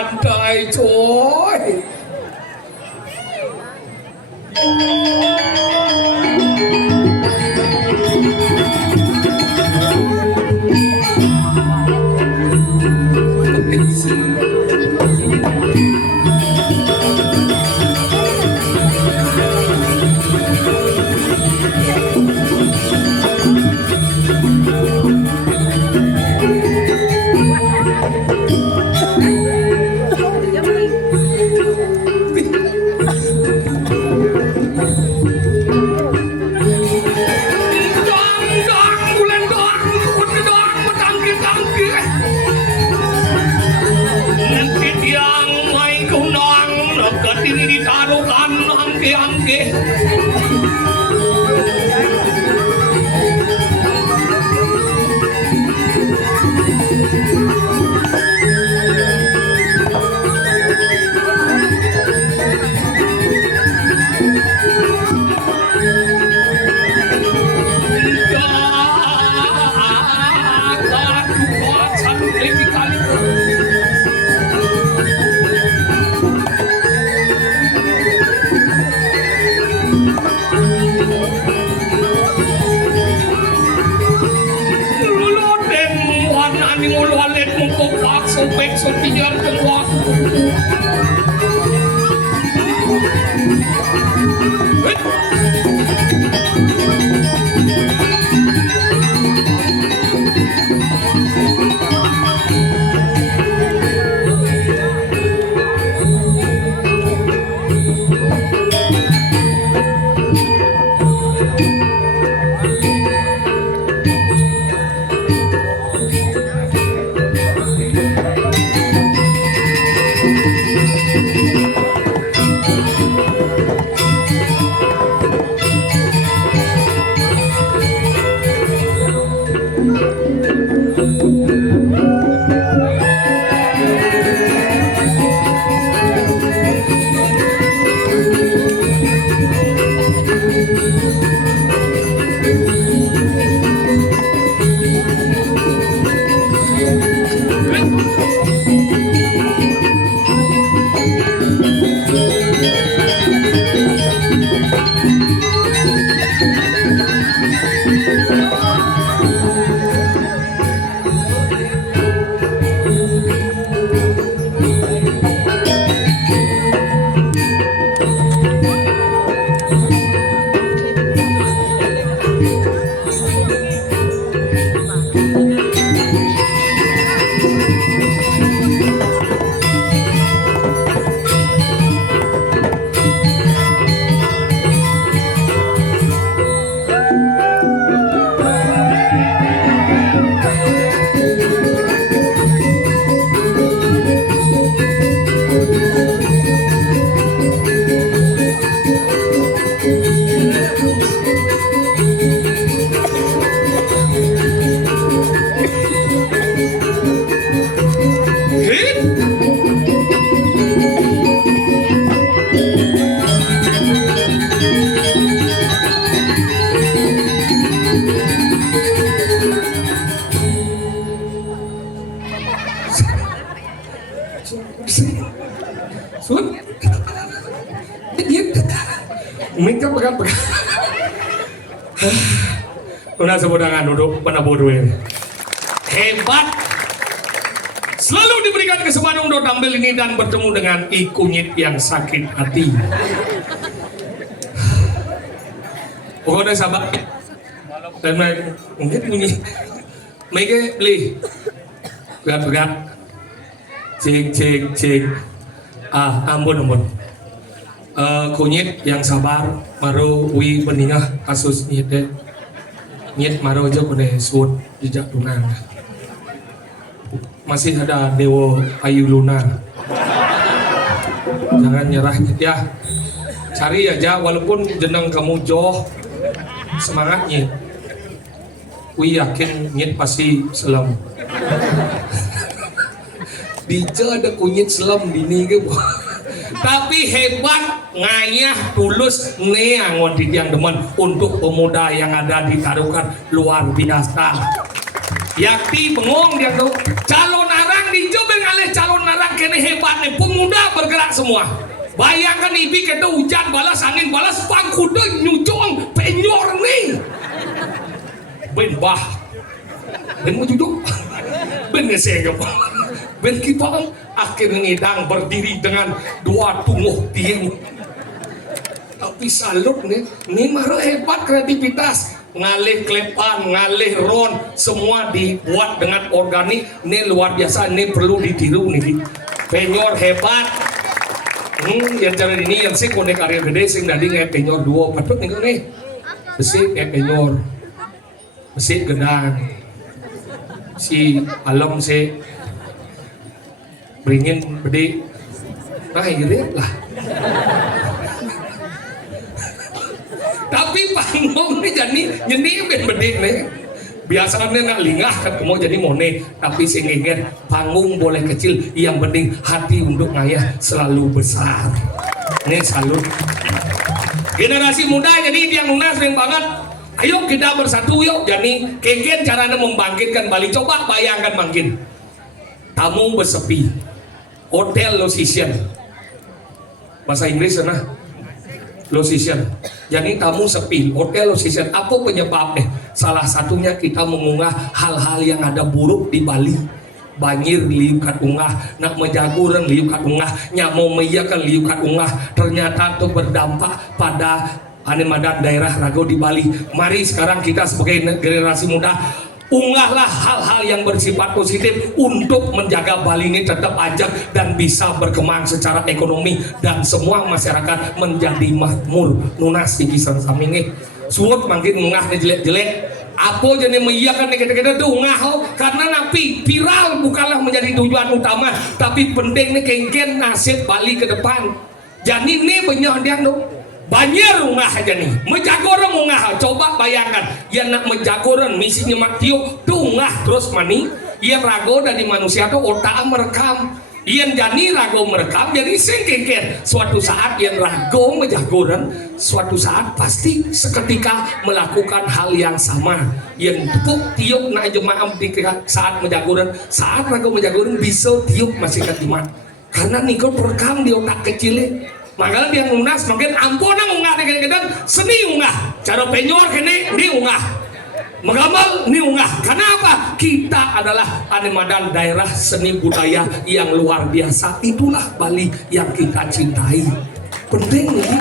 Andai coy. Mereka pegang-pegang. Udah sebutangan duduk mana bodoh ini. Hebat. Selalu diberikan kesempatan untuk tampil ini dan bertemu dengan ikunyit yang sakit hati. Pokoknya sabar. Dan mungkin bunyi. Mereka beli. Pegang-pegang. Cek. Ampun. Kunyit yang sabar maro wi beningah kasus nyit maro aja kone suut jejak tunang masih ada Dewo Ayu Luna, jangan nyerah nyit ya, cari aja walaupun jeneng kamu jauh semangat nyit, wi yakin nyit pasti selam. Dija ada kunyit selam dini ke tapi hebat ngayah tulus neangon di tiang demen untuk pemuda yang ada di Tarukan luar biasa. Yakti bengong dia tuh calon narang di Jobe ngalih calon narang kene hebat nih pemuda bergerak semua. Bayangkan ibi kita hujan balas angin balas pangkuda nyucung penyor nih. Ben bah, ben mau duduk, ben ngesegep, ben kipang akhirnya ngidang berdiri dengan dua tungguh tiang. Tapi salut nih, ini marah hebat kreativitas. Ngalih klepan, ngalih ron, semua dibuat dengan organik. Ini luar biasa, ini perlu ditiru nih. Penyor hebat. Yang cara ini yang sih konek karya gede sing tadi nggak penyor dua patut nih. Besi kayak penyor, besi gedang. Si alam si beringin gede. Nah ini lah. Tapi panggung ini jadi bedek nih. Biasanya nak lingah kan mau jadi mone, tapi sing inget panggung boleh kecil, yang penting hati untuk ngayah selalu besar. Ini salut. Generasi muda jadi yang lunas sering banget. Ayo kita bersatu yuk. Jadi keken caranya membangkitkan Bali. Coba bayangkan mungkin tamu bersepi, hotel location, bahasa Inggris sana location. Jadi tamu sepi, hotel location. Apa penyebabnya? Salah satunya kita mengunggah hal-hal yang ada buruk di Bali. Banjir liukat unggah, nak menjaguran liukat unggah, nyamuk meyakan liukat unggah. Ternyata itu berdampak pada anemadan daerah Rago di Bali. Mari sekarang kita sebagai generasi muda unggahlah hal-hal yang bersifat positif untuk menjaga Bali ini tetap ajak dan bisa berkembang secara ekonomi dan semua masyarakat menjadi makmur. Nunas di kisah samingi suut makin unggah jelek-jelek apa jadi mengiyakan kita tuh unggah karena napi viral bukanlah menjadi tujuan utama, tapi penting nih kengken nasib Bali ke depan. Jadi ini banyak dia tuh banyak unggah aja nih, menjagoran unggah. Coba bayangkan, yang nak menjagoran misinya matiuk tuh unggah terus mani. Yang rago dari manusia tuh otak merekam. Yang jadi rago merekam, jadi sengkengken. Suatu saat yang rago menjagoran, suatu saat pasti seketika melakukan hal yang sama. Yang tepuk tiup nak jemaah di saat menjagoran, saat rago menjagoran bisa tiup masih ketimat. Karena nikau perekam di otak kecilnya. Makanya dia lunas makin ampun unggah kadang-kadang seni unggah cara penyor kene ini unggah menggambar ini unggah. Kenapa? Kita adalah anemadan daerah seni budaya yang luar biasa. Itulah Bali yang kita cintai. Penting nih.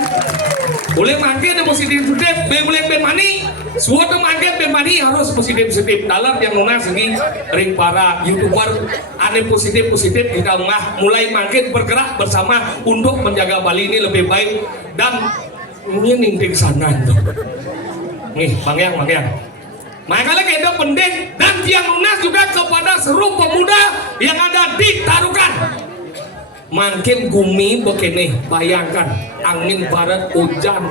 Boleh makin positif boleh ben mani. Suatu makin ben mani harus positif dalam yang lunas ini ring para YouTuber aneh positif kita mulai makin bergerak bersama untuk menjaga Bali ini lebih baik dan ini ningting sana tuh. Nih Bang Yang. Makanya kita penting dan yang lunas juga kepada seluruh pemuda yang ada di Tarukan. Makin gumi begini, bayangkan angin barat hujan,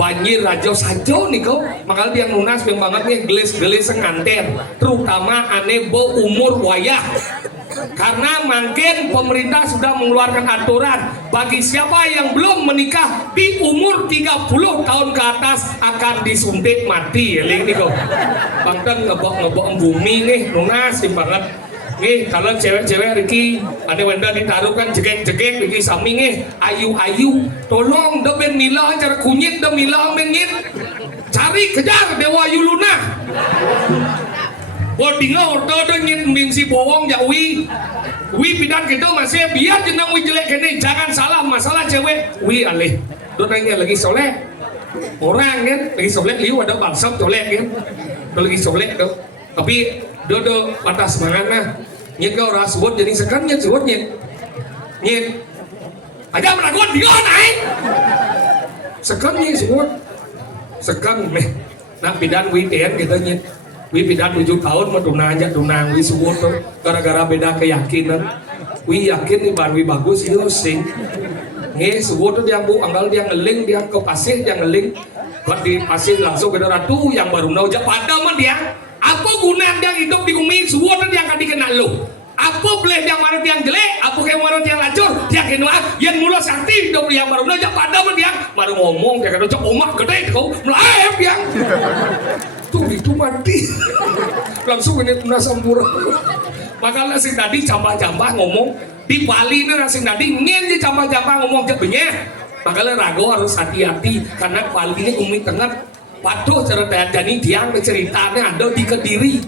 banjir rajo sajo nih kau. Makanya dia lunas banget nih gelis nganter, terutama aneh umur wayah. Karena makin pemerintah sudah mengeluarkan aturan bagi siapa yang belum menikah di umur 30 tahun ke atas akan disuntik mati. Lihat nih kau, bangtan ngebok bumi nih lunas banget. Nih kalau cewek-cewek Riki ada wenda ditaruhkan jegek Riki samping ayu tolong ben milah cara kunyit milah menyit cari kejar Dewa Yuluna bodinga orto nyit mingsi bowong ya wi pidan gitu masih biar jenang wi jelek gini. Jangan salah masalah cewek wi alih tuh nanya lagi soleh orang kan lagi soleh liu ada bangsat soleh kan lagi soleh tuh tapi dodo patah semangat nah nyet kau ras buat jadi sekan nyet aja melakukan dia naik sekan nyet sebut sekan meh nak pidan witen kita nyet wi pidan 7 tahun mah tunang wi sebut tuh gara-gara beda keyakinan wi yakin nih baru bagus itu sing nih sebut tuh dia bu anggal dia ngeling dia ke pasir dia ngeling buat di pasir langsung ke ratu yang baru nau pada mah dia. Apa guna dia hidup di bumi semua yang akan dikenal lo? Apa boleh yang mana yang jelek? Apa yang mana yang lacur? Yang kenal yang mula sakti hidup yang baru nanya pada dia baru ngomong dia kata omak gede kau melayap yang tuh itu mati. Langsung ini tuna sampura. Makanya sing tadi jambah-jambah ngomong di Bali ini sing tadi ngin di jambah-jambah ngomong ke benyek. Makanya rago harus hati-hati karena Bali ini umi tengah. Waduh cerita jadi dia ceritanya ada di Kediri.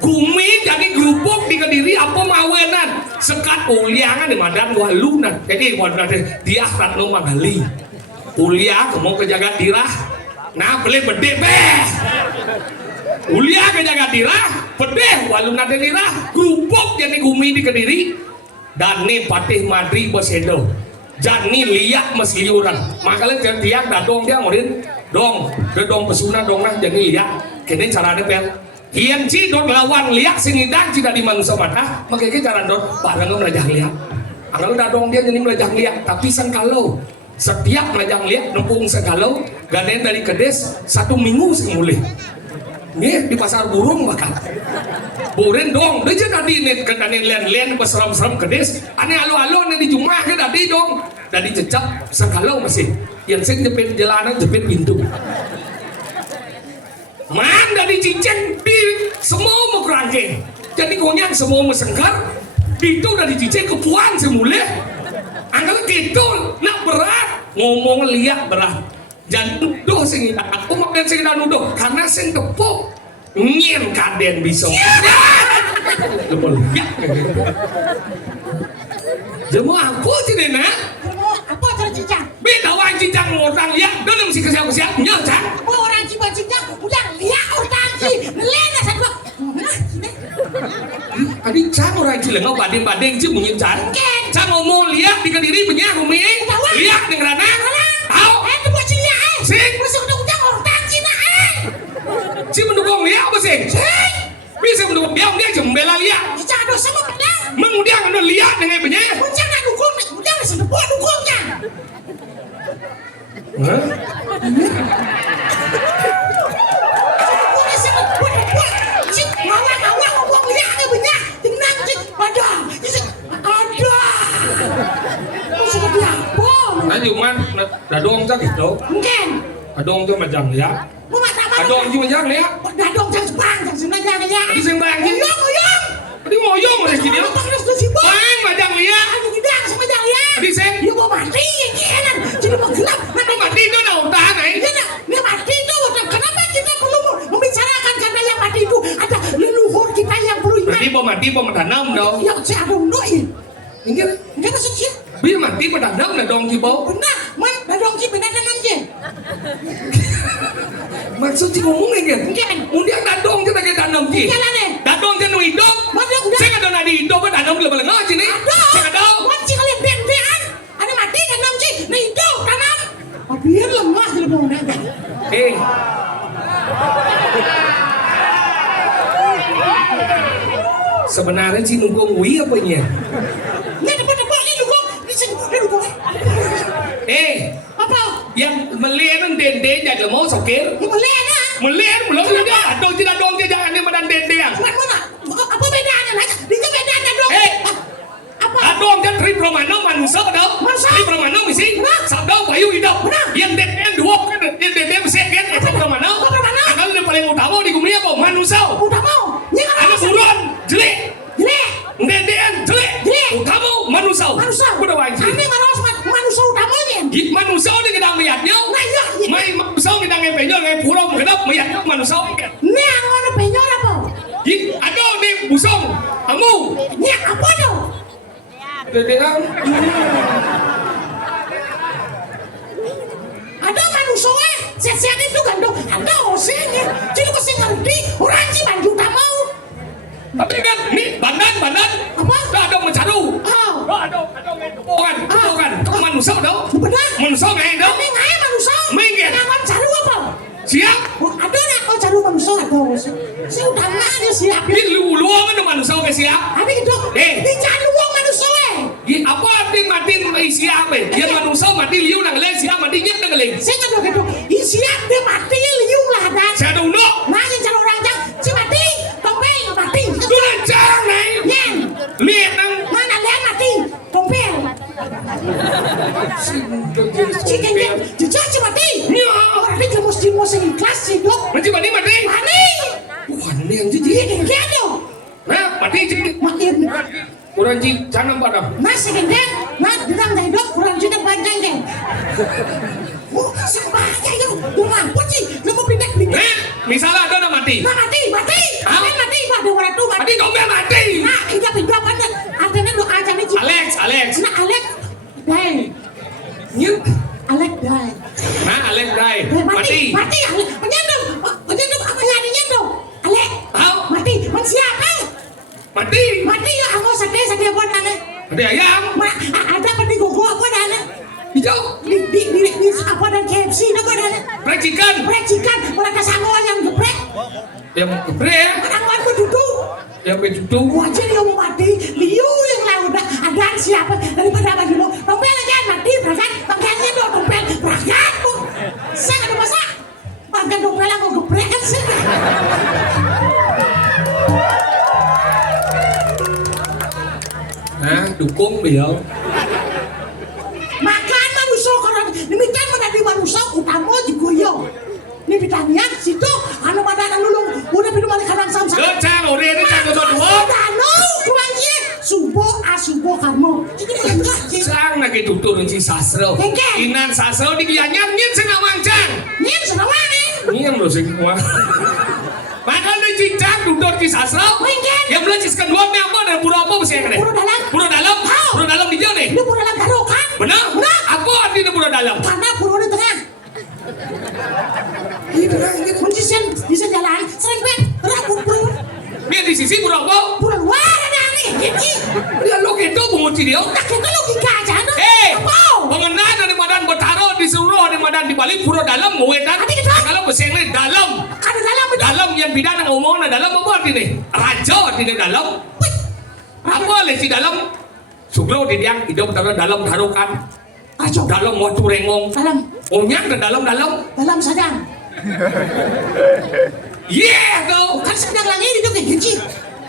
Gumi jadi gerubuk di Kediri apa mawenan sekat uliangan di Madan Walunan. Jadi waduh dia Ratno Magali. Ulia kamu ke jaga dirah. Nah beli bede beh. Ulia ke jaga dirah, bede Walunan dirah. Gerubuk jadi gumi di Kediri. Dan nih patih madri besedo. Jani liak mesliuran. Makanya dia dadong dia ngorin dong, dong pesuna dong nah jadi liak. Kini caranya pel. Hian ci dong lawan liak singidang tidak di manusia mata. Makanya cara dong barang melajah liak. Kalau dadong dia jadi melajah liak, tapi sengkalau. Setiap melajah liak nempung sengkalau. Gaden dari Kedes 1 minggu semulih. Nih di pasar burung makan. Burin dong, dia tadi nih ke tadi len berseram-seram Kedes. Ane alo-alo nih di Jumah ke tadi dong. Tadi cecap sengkalau masih. Yang saya jepit jalanan jepit pintu. Man dari cincin di semua mau kerangkeng. Jadi konyang semua mau sengkar. Itu dari cincin kepuan semula. Angkat gitu, nak berat ngomong liak berat. Jangan nuduh sing aku makan sing nuduh karena sing tepuk nyen kaden bisa. Lepol liak. Jemaah aku tidak nak. Apa cara cincang? Beda orang cincang orang liak. Dalam si kesiap-kesiap nyocang. Oh orang cincang udah lihat orang cincang. Lena satu. Tadi cang orang cilik ngau bading-bading sih bunyi cang. Cang ngomong liak di Kediri punya umi. Liak di Ngerana. Tahu? Itu buat cincang. Sing. Masih udah orang Cina. Si mendukung liak apa sih? Sing. Bisa mendukung dia jembela liak. Cincang dosa mau pedang. Mengudiang ada liak dengan punya. Cincang nak dukung, udah masih buat dukungnya. Hah? Udah sama buat. Cik ngawang ngomong lihat ni banyak. Tenang cik. Ada. Cik ada. Masih dia apa? Nah cuman dadong cak gitu. Mungkin. Dadong cak macam liak. Mau mata apa? Dadong cak macam liak. Dadong jangan sepang, jangan sengaja ya. Di sembang ni. Uyung. Tadi moyong oleh sini. Apa harus disibuk? Bang macam liak. Aduh gidang sama jangan ya. Di seng. Dia mau mati yang kienan. Jadi mau gelap. Apa mati itu dah tahan ay. Dia mati itu. Kenapa kita perlu membicarakan karena yang mati itu ada leluhur kita yang perlu ingat. Mati mau mati mau menanam dong. Yang saya ada undoi. Ingat. Enggak masuk sih. Biar mati menanam dah dong kibau. Benar, man, dadong sih benar dan aja. Maksud si ngomong ingat. Mungkin. Undiang dadong cak tak tanam ki. Jalan deh. Dadong cak nu hidup. Mana udah? Saya ada nadi hidup kan dadong lebih lengah sini. Saya ada. Wanci kalian bian-bian. Ada mati dadong sih. Nah hidup tanam. Oh, biar lemah kalau mau nanya. Sebenarnya si nunggu wui apa nya? Nggak dapat ini dukung. Ini dukung. Apa? Yang melihat dende jadi mau sokir. Yang melihat ah. Melihat belum ada. Dong tidak dong dia jangan dia madan dende yang. Mana? Apa bedanya? Nah, itu bedanya dong. Apa? Adong kan tri promano manusia dong. Tri promano misi. Sabdong bayu hidup. Yang dende dua kan yang dende mesti kan itu promano. Kalau yang paling utama di gumia apa? Manusia. Udah mau. Ada buruan jelek. Dendean jelek. Utama manusia. Udah wajib. Ane ngaros manusia utamanya. Manusia ni kita melihatnya. Mai manusia kita ngepenyo ngepulong kenapa melihatnya manusia kan? Nih ngono penyor apa? Ada ni busong. Kamu. Nih apa tuh? Dendean. Ada manusia sehat-sehat itu kan dong. Ada osenya. Jadi mesti ngerti orang sih bantu tak mau. Tapi kan ni bandan. Apa? Ada mencaru. Ada kepokan. Kamu manusia dong. Benar. Manusia ngai dong. Ini ngai manusia. Minggir. Ngawan cari apa? Siap. Ada nak kau cari manusia atau si udah nggak siap. Ini luang kan manusia ke siap. Habis itu. Di cari uang manusia. Apa arti mati siap Dia manusia mati liu nang leng siap mati nyep nang leng. Saya kan gitu. Siap dia mati liu lah dan. Saya ada undok. Nah yang cari orang cang. Si mati. Tompel mati. Sudah cang nih. Yen. Lihat nang. Mana lihat mati. Tompel. Cikin jejak si mati. Ya. Orang dia mesti ikhlas sih dok. Mati. Mati. kurang jangan pada. Mas geng, mas bilang dari dok kurang juga panjang geng. Siapa aja itu? Lu ngampun sih? Lu mau pindah? Misalnya ada yang mati. Nah mati. Mati, ada orang tuh Mati dompet mati. Nah, hidup kan? Artinya lu aja nih. Alex. Nah, Alex, dai. Nyet. Alex dai. Nah, Alex dai. Mati, Alex. Menyandung, apa yang menyandung? Alex. Hah? Mati, siapa? Mati. Mati ya, aku sedih apa nana? Ada ayam. Ada apa di gogo apa nana? Hijau. Di apa dan KFC apa nana? Racikan. Mereka sanggup yang geprek. Yang geprek ya. Orang duduk. Yang begitu. Wajah dia mau mati, liu yang lain ada siapa daripada apa dulu? Dompet aja mati, berangkat, pakaiannya dong dompet, berangkat bu. Saya nggak ada masa, pakai dompet lah mau geprek sih. Nah, dukung beliau. Makan manusia kalau demikian menjadi manusia utama digoyong. Ini ditanya situ, anu badan nulung, udah pindah balik kanan sama. Kecang, udah ini cang kedua. Tuangnya subo kamu. Jadi enggak sih. Cang lagi tutur si sasro. Inan sasro di gianyam nyen senang mangcang. Nyen senang maning. Nyen lo sing kuah. Makan di cincang tutur si sasro. Yang belum ciskan dua apa dan pura apa mesti yang Pura dalam. Pura dalam di jauh deh. Ini pura dalam karo kan? Benar. Apa artinya pura dalam? Karena pura di tengah. Kunci bisa jalan. Sering ben. Rambut pura. Biar di sisi pura apa? Pura luar ada nih. Gini. Dia lo gitu pengunci dia. Tak kita logika aja. Pengenaan dari madan bertaruh di seluruh di madan di balik pura dalam muedan. Kalau besengnya dalam. Ada dalam. Dalam yang bidang ngomong dalam apa artinya? Raja artinya dalam. Apa lesi dalam? Sugro di yang hidup dalam taruhkan. Raja. Dalam waktu rengong. Dalam. Omnya ke dalam. Dalam sadang. Tuh. Kan sedang lagi hidup kayak gini.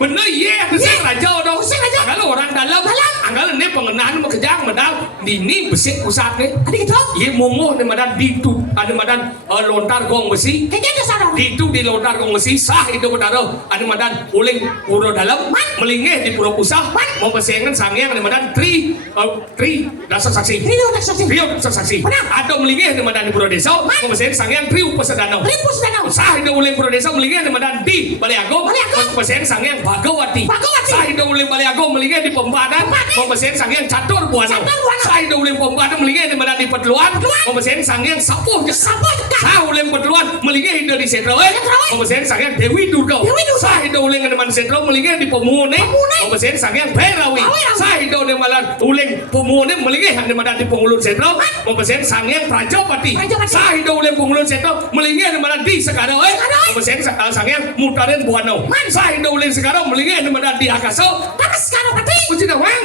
Bener beseng raja dong. Beseng raja. Anggal orang dalam. Anggal ini pengenaan kejang medal dini besik pusat nih. Ada gitu? Momo di madan ditu, ada madan lontar gong besi. Kayaknya ada sarang. Ditu di lontar gong besi sah itu bertaruh. Ada madan uling pura dalam, melingeh di pura pusat. Mau besengan sangyang ada madan tri dasar saksi. Trio dasar saksi. Ada melingeh di madan di pura desa. Mau besengan sangyang tri upasa danau. Sah itu uling pura desa melingeh di madan di Balai Agung. Mau besengan sangyang Bagawati. Sah itu uling Balai Agung melingeh di Pembadan. Mau besengan sangyang catur buana. Sah itu uling Pembadan melingeh di madan di Peteluan. Mau besengan sangyang sapuh. Sah uling Peteluan melingeh di Setroe. Mau besengan sangyang Dewi Durga. Sah itu uling di madan Setroe melingeh di Pemune. Mau besengan sangyang Berawi. Sah itu di madan uling Pemune melingeh di madan di Pengulun Setroe. Mau besengan sangyang Prajapati. Sah itu uling Pengulun Setroe melingeh di madan di Sekarang. Mau besengan sangyang Mutaren Buano. Sah itu uling Sekarang melingeh di madan di Akaso. Sekarang pati. Kunci dawang.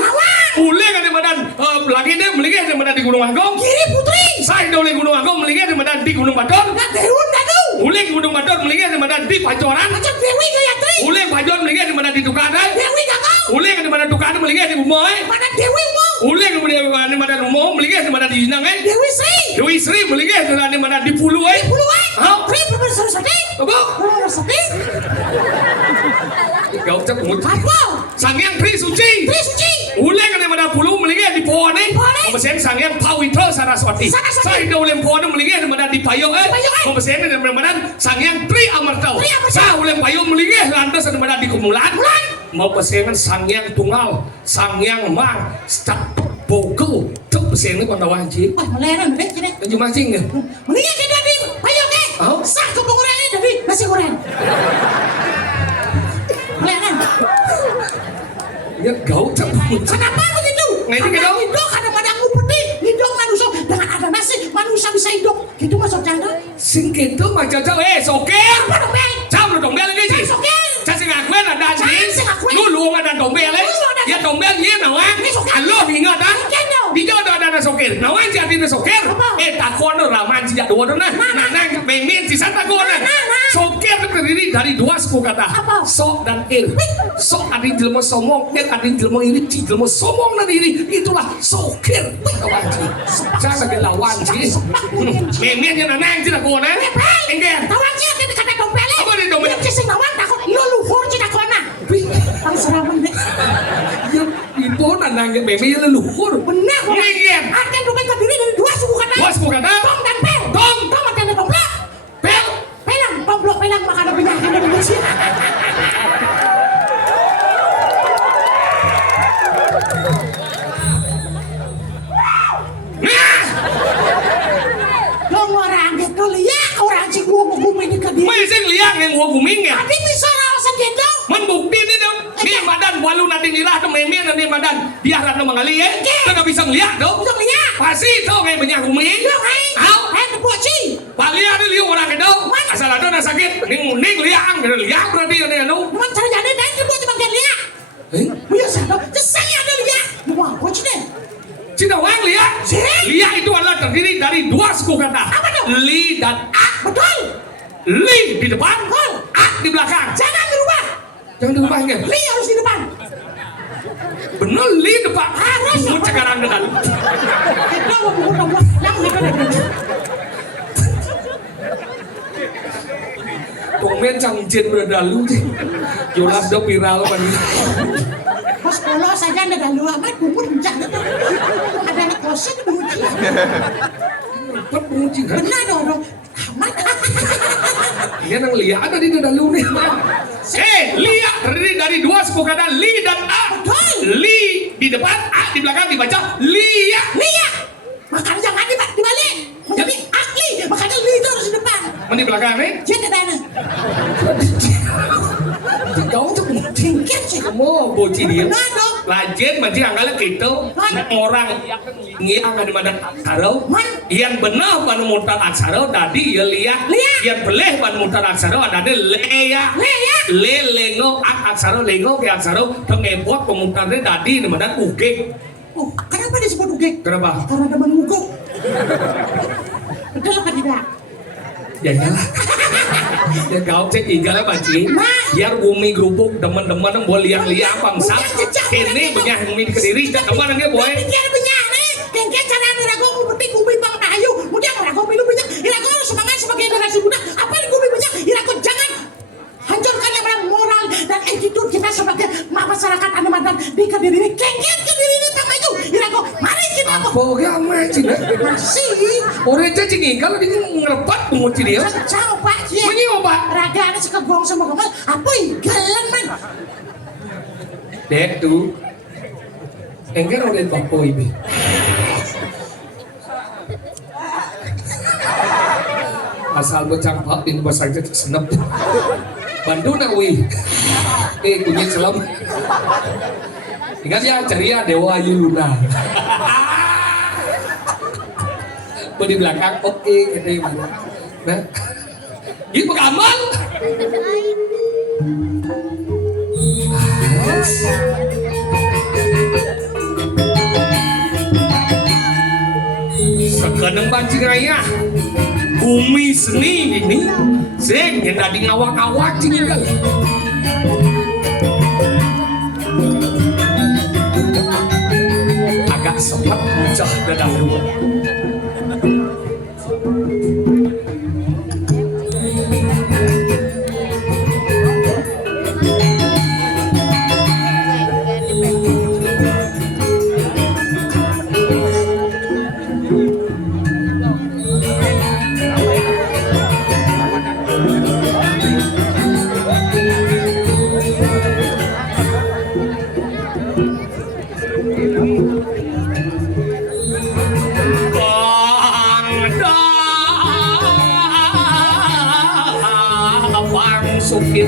Uling di madan lagi dia melingeh di madan di Gunung Agung. Kiri putri. Sah itu uling Gunung Agung melingeh di madan di Gunung Baton. Uling Gunung Baton melingeh di madan di Pacoran. Dewi Gayatri. Uling Pajon melingeh di madan di Tukadai. Dewi Gagau. Uling di madan Tukadai melingeh di Umoy. Mana Dewi mau? Uling di madan Umoy melingeh di madan di Jinangai. Dewi Sri. Dewi Sri melingeh di madan di Puluai. Sri berbesar sedih. Apa? Sedih. Gak usah pungut. Apa? Sangyang Tri Suci. Uling di madan Pulu melingeh di Pohone. Pemesen sangyang Pawitra Saraswati. Sah itu uling Pohone melingeh di madan di Payung. Pemesen di madan sangyang Tri Amartau. Sah uling Payung melingeh lantas di madan di Kumulan. Mau pesenan sangyang Tunggal, sangyang Mang, Stap Bogel. Tuh pesenan pada wajib. Wah, meleran deh ini. Lanjut mancing ya. Mendingan kita di payung ke. Sah ke pengurangnya dari nasi goreng. Meleran. Ya gaul cabut. Kenapa begitu? Nggak ini dong. Hidup kadang-kadang aku putih. Hidup manusia dengan ada nasi manusia bisa hidup. Gitu masuk janda. Sing gitu macam soker. Apa dong bel? Jam lu dombel lagi sih. Soker. Saya sing ngakuin ada anjing. Lu luang ada dombel eh. Ya dombel ye nawang. Alo ingat ah. Di jauh ada soker. Nawang jadi ada soker. Takon raman sejak dua dona. Nanang memin si santa kona. Soker terdiri dari dua suku kata. Sok dan ir. Sok ada jelma somong, ir ada jelma iri, jelma somong dan iri. Itulah soker. Wajib. Saya lagi lawan sih. Memin yang nanang tidak kona. Enggak. Tawangnya ada kata dompel. Apa di dompel? Dia sing nawang takut lo luhur cina kona. Paling seraman deh. Ya Teleponan nangge bebe leluhur. Benar, Bang. Ngegen. Akan dompet terdiri dari dua suku kata. Dua suku kata. Tong dan pel. Tong artinya tomplok. Pel. Pelang, tomplok pelang makanan penyakit dari Indonesia. Nah, Dong orang gitu lihat orang si gua mau gumi di kediri. ไม่ซึ่งเลี้ยงyang gua guming ya. Tapi bisa rasa gitu. มันบุกดินนี่เด้อนี่มาดันwalu nanti nirah tu memia nanti madan biar rano mengali ya. Kita bisa ngeliat dong. Bisa lihat. Pasti tahu kayak banyak guming. Dong hai. Au. Hai kebuat sih. Paling ada liu orang itu. Asal ada nak sakit. Ning liang liang berarti ini anu. Cuman cara jadi dan kebuat cuma kan lihat. Biasa dong. Saya ada lihat. Wah, kau cina. Cina wang liang. Liang itu adalah terdiri dari dua suku kata. Apa tuh? Li dan a. Betul. Li di depan. Betul. A di belakang. Jangan dirubah. Jangan dirubah ya. Li harus di depan. Benar li depan. Harus. Tunggu sekarang dengan. Kita mau buku tomplok. Lang gitu deh. Komen cangcin berdalu sih. Jolas do viral kan. Bos polos saja ada dalu amat bumbu rencang itu. Ada anak kosan bunyi. Penguji kan. Benar dong. Amat. Dia nang lihat ada di dalu nih. Lihat terdiri dari dua suku kata li dan a. Betul. Li di depan, a di belakang dibaca lihat. Lihat. Makanya jangan dibalik. Menjadi akli. Makanya li itu harus di depan. Mana di belakang nih? Jadi ada anak. Kau tuh Tingkat sih. kamu boci dia. Benar dong. Lajen macam anggal kita orang ngiang ada mana aksara. Yang benar pada mutar aksara tadi ya lihat. Yang beleh pada mutar aksara ada leya. Le lengo aksara lengo ke aksara tengepot pemutarnya tadi di mana uge. Oh, kenapa disebut ugek? Kenapa? Karena ada menguguk. Betul apa tidak? Ya iyalah. Ya kau cek igalnya baci. Biar bumi gerubuk teman-teman yang boleh liang-liang bangsa. Kini banyak yang di Kediri. Teman dia boy. Biar banyak nih. Kengkeng cara ngeragu penting umi bang kayu. Kemudian ngeragu milu banyak. Irago harus semangat sebagai generasi muda. Apa yang umi banyak? Irago jangan hancurkan yang moral dan attitude kita sebagai masyarakat Andaman di Kediri ini. Kengkeng Kediri ini bang kayu. Irago mari kita Apa ya macam masih. Orang itu cingin kalau dia ngerepat penguci dia. Coba sih. Menyoba. Raga ada sekegong sama kamu. Apa igalan man? Dek tu. Engkau oleh bapa ibu. Asal bercampak di bahasa itu senap. Bantu nak wi. Kunyit selam. Ingat ya ceria Dewa Yuluna. Di belakang oke gitu gimana. Nah. Ini pengamal. Sekedeng pancing raya. Bumi seni ini sing yang tadi ngawak-ngawak cinggal. Agak sempat pecah dadah dua. Sukit.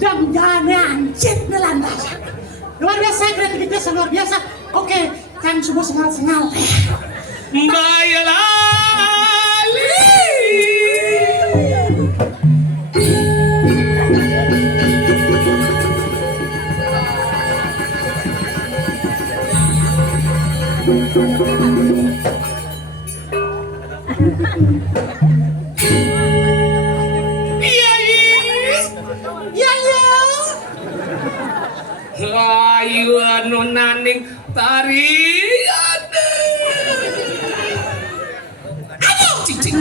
Jam-jamnya anjir nelantas. Luar biasa, kreativitas luar biasa. Oke, kan semua sengal-sengal. Bayalali. Iya, yes. Ya ya. Ayu anu naning tarian. Aduh, Cicing.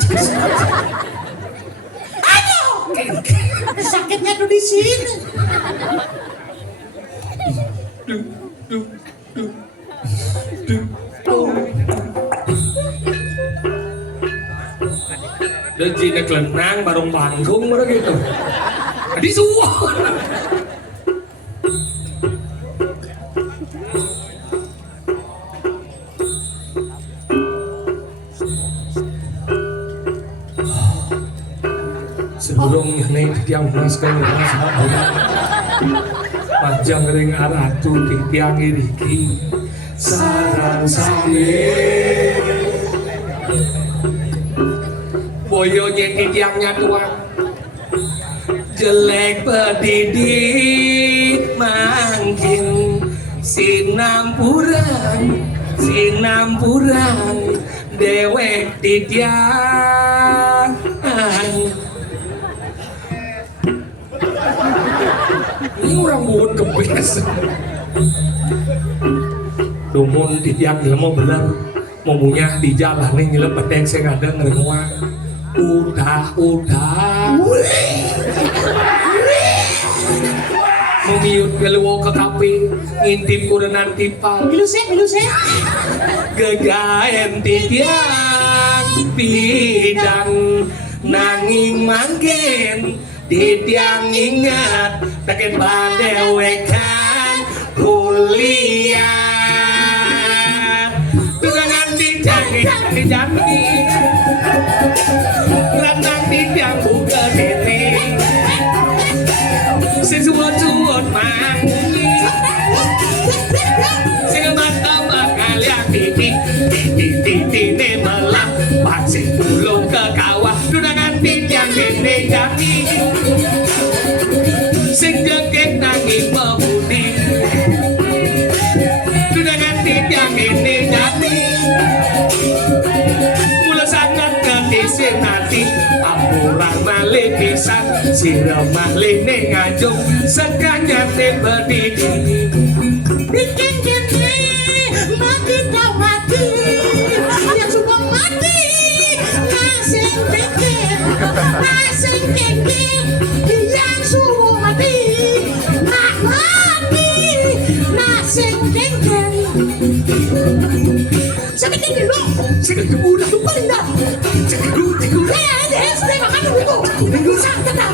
aduh. Sakitnya tuh di sini. Duh, duh, duh, duh. Dan jina kelenang bareng panggung mana gitu. Di semua. Sebelumnya nih tiang mas kan mas panjang ring aratu tiang iriki sarang sambil boyo nyeti tiangnya tua jelek pedidik mangkin sinampuran dewek titiang ini orang bukan kebes dumun titiang mau bener mau punya di jalan nih nyelep pedeng saya ngadeng ngerengwa udah memiut ngeluwo ke kapi ngintip kurenan tipal Milu sih. gegaen titiang bidang nanging mangkin titiang ingat taket pandewekan kuliah tunangan dijani renang titiang buka diri sesuatu mangi sing mata kalian titik ne melak pasir tulung ke kawah tunangan titiang gede jani sing jengket nanging memudi tunangan titiang gede jani mula sangat ketisir nanti ampuran malih pisan sira malih ning ngajung sekanya tebedi Bikin gini, mati tak mati. Yang sudah mati, nasing kengking. Yang sudah mati, nak mati, nasing kengking. Sakit dulu. sakit kemudah Lupa linda. Saya ada SD makan dulu. Minggu sakit dah.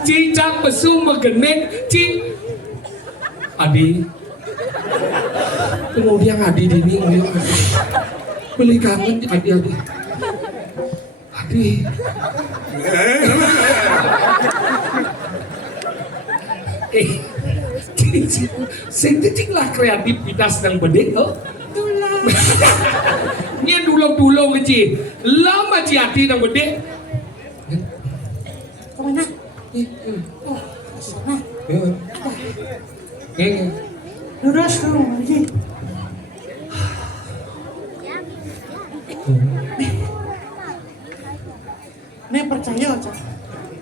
Cicak besu megenek ci Adi kemudian Adi dini beli kangen Adi sing cicing lah kreativitas yang bedek oh ini dulung kecil lama ci Adi yang bedek Kemana? Oh, sana. Lurus tuh, lagi. Nih percaya aja.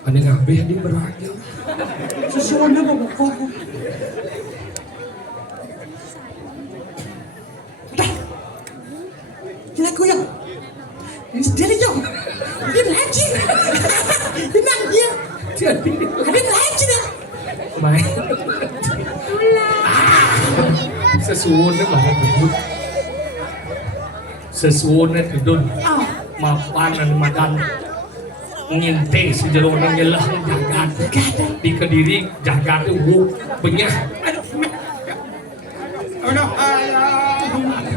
Ada ngabeh di beraja. Sesuatu bobokor. Udah. Kita goyang. Ini sendiri yo. Ini lagi. Tenang dia. Jadi Ada lagi dah. main. Sesuatu banget duduk. Sesuatu duduk. Ah, Mapanan makan nginte sejero nang nyelah jagat di Kediri jagat itu benyah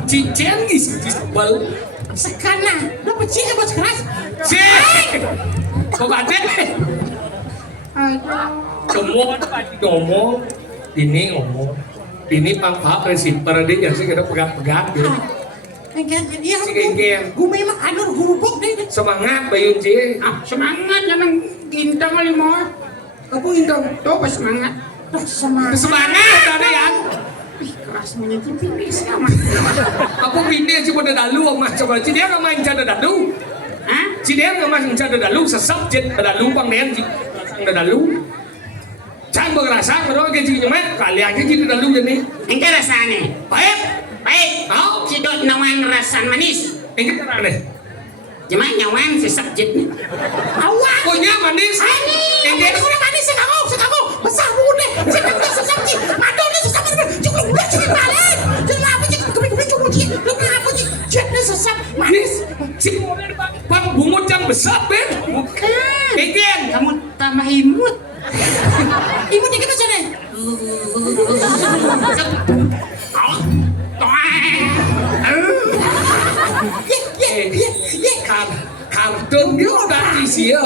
cicen is bal sekarang lo pecih bos keras. cek kok ada ngomong ini pangpa presip perade yang sih kita pegang-pegang gitu. Enggak, dia Si Genggen. gue memang anur gurubuk deh. Semangat Bayun Ci. Semangat jangan gintang kali mau. Apa intang? Tuh pas semangat. Semangat. Semangat ada yang. Ih keras menyakit pipis sama. Aku bini aja pada dalu omah coba Ci dia nggak main cada dalu. Hah? Ci dia nggak main cada dalu sesap jet dalu bang nen Ci. Dalu. Jangan berasa kalau kayak Ci nyemet kali aja Ci dalu jadi. Engke rasanya. Baik. Baik. Au. Cidot nawan rasan manis. Ini cara deh. Cuma nyawan sesek jetnya. Awak. Punya manis. Ini kurang manis sekamu. Besar bude. Saya udah sesam sih. Madu nih sesam bener. Cukup udah cukup balik. Jangan apa sih? Keping cukup sih. Lu kenapa sih? Jetnya sesam manis. Ci. Pan bungut yang besar Ben. Bukan. Genggen. Kamu tambah imut. Ibu dikit aja deh. Kartun dia udah isi ya.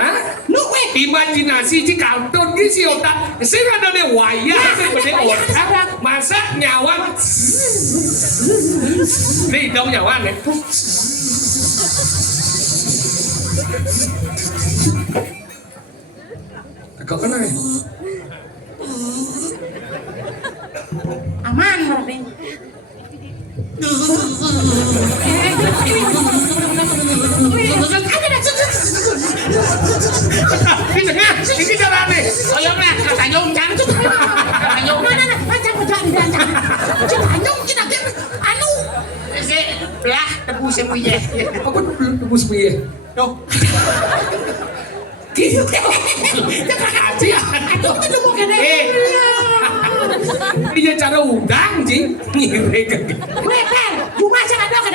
Hah? Lu weh. Imajinasi ci kartun di si otak. Saya ada deh wayang seperti otak. Masa nyawa. Nih dong nyawa nih. Kau kena ya? Aman berarti. Ini cara nih. Oh iya mah, kata nyong kan. Kata nyong kan. Anu. Si, lah, tebu semuanya. Apa tebus piye? Tuh. Gitu. Dia cara udang ji, ngire ke. Leper, rumah saya ada kan?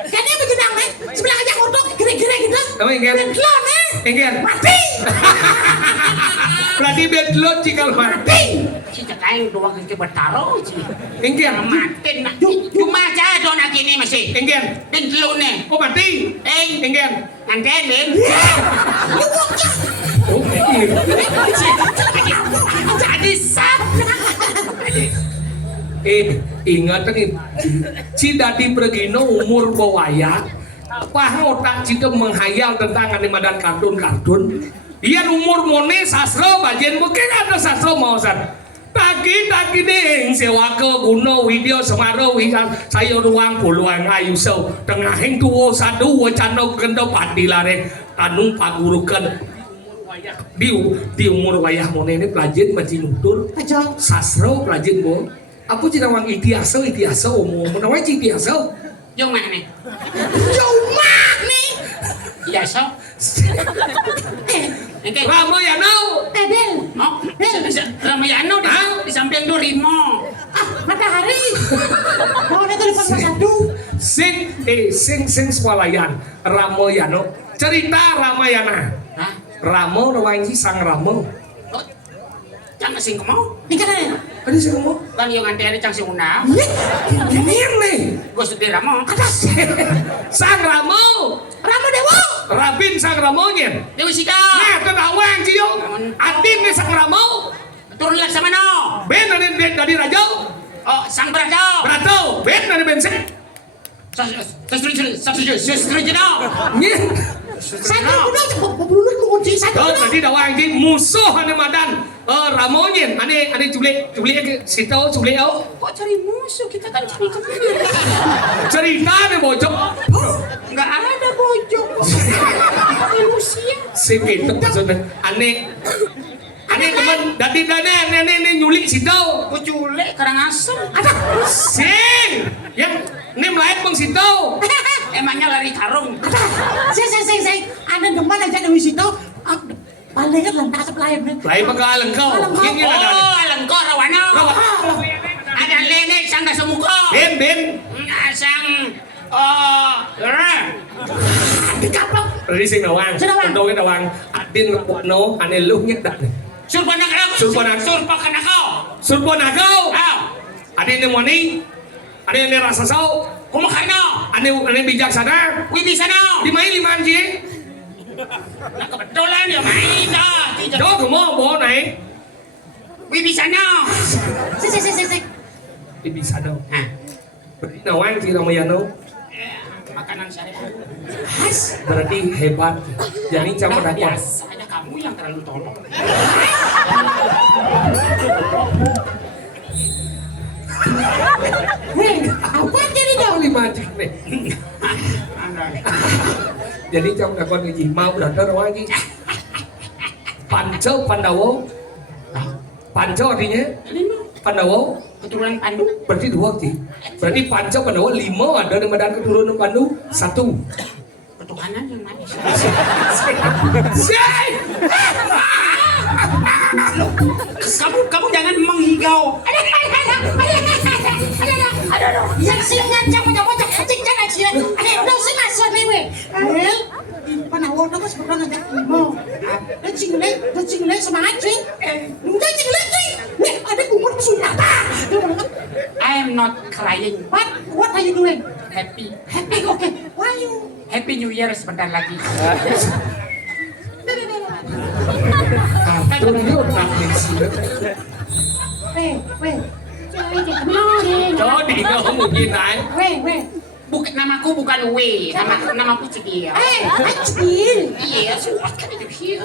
Kayaknya berjenang nih, sebelah aja kodok, kira-kira gitu. Apa Enggen? Bentlon nih, Enggen. mati. Berarti bentlon cikal mati. Si cakain doang ke bertaro sih. Enggen. Matin nak. Cuma aja do nak ini masih. Enggen. Bentlon nih. Kok mati? Enggen. Antenin. Oh, iya. Jadi sap. Ingat nih, si Dadi Pregino umur bawaya, paham otak cita menghayal tentang animadan kartun-kartun. Dia umur mone sastra bagian mungkin ada sastra mau san. Taki deh, sewa ke Gunung Widyo Semarang, saya ruang puluhan ayu sâu, tengah heng tuo sadu wacana kendo padi lare, tanung pagurukan. Di umur wayah mone ini pelajaran baca nutur, Aja, sastra pelajaran bo. Aku cina wang itiasa umum, menawai itiasa. Yung mana nih? cuma nih. Iya so. Oke. Ramayana. Del, Oh, Ramayana di samping Dorimo. ah matahari. Oh, ini telepon Mas Adu. Sing swalayan Ramayana. Cerita Ramayana. Hah? Ramo rawangi sang Ramo. Oh, jangan sing kemau. Ini kan ada. Ada sing Ramo. Kan yung antene cang sing unang. Ini nih. Gue sedih Ramo. Sang Ramo. Ramo Dewo. Rabin sang Ramonya. Dewi Sika. Nah, tetawang ciyo. Adin nih sang Ramo. Turun lah sama no. Ben dari Raja. Oh, sang Berajo. Berato. Ben dari Bensek. Sastri Jino. Nih. Satu kudu bebulut kunci satu. Berarti dawang ji musuh ane madan. Ramonyen ane culik sitau culik au. Kok cari musuh? Kita kan cari teman. Cerita ane bojok. Nggak ada bojok. Manusia. Sing itu maksudnya ane teman dadi ane nyulik sitau. Kok culek Karangasem? Ada. Sing yang ini melayan bang sitau. Emangnya lari karung? Ada. Saya. Ada depan aja dari situ. Balik kan lantas pelayan. Lain pagkalang kau. Yang ini ada. Oh, alengko rawana. Ada lenek sangga semuko. Ben. Sang Di kapal. Berarti sing dawang. Sing dawang. Untuk dawang. Adin ngepokno ane luh nyedak nih. Surpanakau. Adin yang moni. Adin yang rasa sau. Kumakano. Ane bijaksana. Wibisano. Di main liman ji. Kebetulan ya main dah. Đó của mong bố này. Wibisano. Sik. Đi bị sao đâu. Hah. Berarti nawang sih sama Yano. Makanan syarif. Berarti hebat. Jadi campur dakwah. Biasanya kamu yang terlalu tolong. Hei, apa jadi dong? Lima cik nih. Jadi trong dakwah cái gì mau đặt ra nawang gì. Panco Pandawo. Panco artinya Pandawo. Keturunan Pandu. Berarti dua sih. Berarti Panco Pandawo 5 ada di medan keturunan Pandu 1. Ketuhanan yang mana? Say! Kamu jangan menghigau. Aduh. Yang singan bocok cing jangan sih. Udah sih masuk nih we. Panawon apa sebenarnya ada mau. Dia cing semangat sih. Udah cing sih. Nih ada kumur sudah. I am not crying. What are you doing? Happy. Okay. Why you? Happy New Year sebentar lagi. Tunjuk nangis. Weh. Đó đi đâu một gì này. Weh. Bukan namaku bukan W, namaku Cedia. Kecil. Iya, suat kan itu here.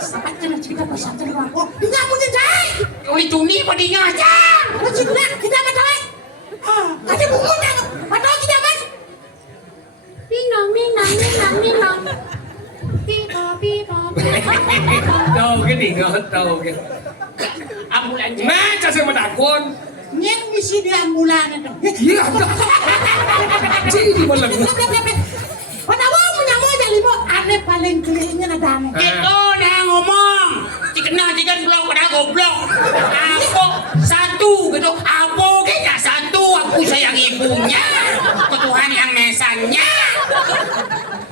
Sampai cerita pasal terlalu. Tidak punya jai. Itu nih padinya aja. Tidak betul. Ada bukunya. Betul tidak mas? Minang. Đâu cái gì ngờ hết đâu kìa. Ambulan. Má cho xem mà đặt con. Yang misi di ambulan itu. Iya. Cik di malam. Panawon menyamuk jadi mau aneh paling kelihnya ada aneh. Itu dah ngomong. Jika pulau pada goblok. Aku satu gitu. Apa kayaknya satu. Aku sayang ibunya. Tuhan yang mesannya.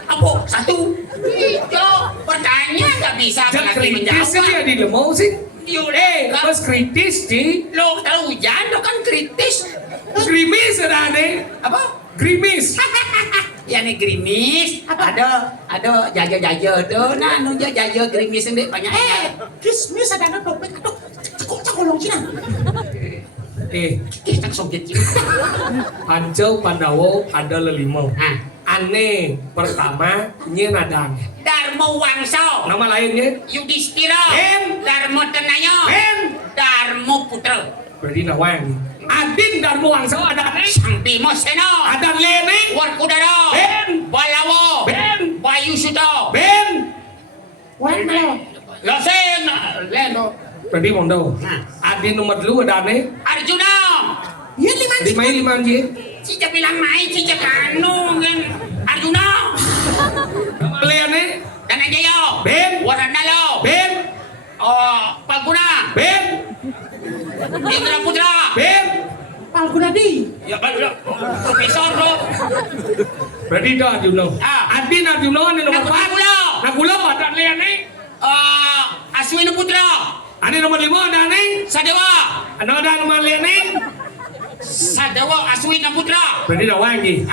Apa satu? Itu pertanyaan nggak bisa Jangan lagi kritis sih menjawab. ya di lemau sih. Yaudah, Mas kritis di lo kalau hujan lo kan kritis. gerimis ada nih. Apa? Gerimis. Ya nih gerimis. Ada jaja tuh. Nah, nu jaja gerimis ini banyak. Kismis ada anak dompet. Aduh, cekok Cina. Kita Soviet juga. Panco Pandawo ada lelimau. Nah, Aneh pertama nyenadang. Darmo Wangso. Nama lainnya Yudhistira. Ben. Darmo Tenayo. Ben. Darmo Putra. Berarti nawang. Adin Darmo Wangso ada aneh. Sang Bimo Seno. Ada Lene. Warkudara. Ben. Balawo. Ben. Bayu Suto. Ben. Wan lo. Loseng. Leno. Berarti mondo. Nah. Adin nomor dulu ada aneh. Arjuna. Iya lima. 5 aja. Cica bilang main, Cica kanu kan. Arjuna. Lene. Danajayo. Ben. Waranalo. Ben. Palguna. Ben. Indra Putra. Ben. Palgunadi. Ya betul. Profesor lo. Berarti itu Arjuno. Adin Arjuno ini nomor 4. Nagulo. Nagulo ada Lene. Aswin Putra. Ani nomor 5 ada aneh. Sadewa. Ada nomor Lene. Sadewa Aswin Putra. Berarti nawang nih.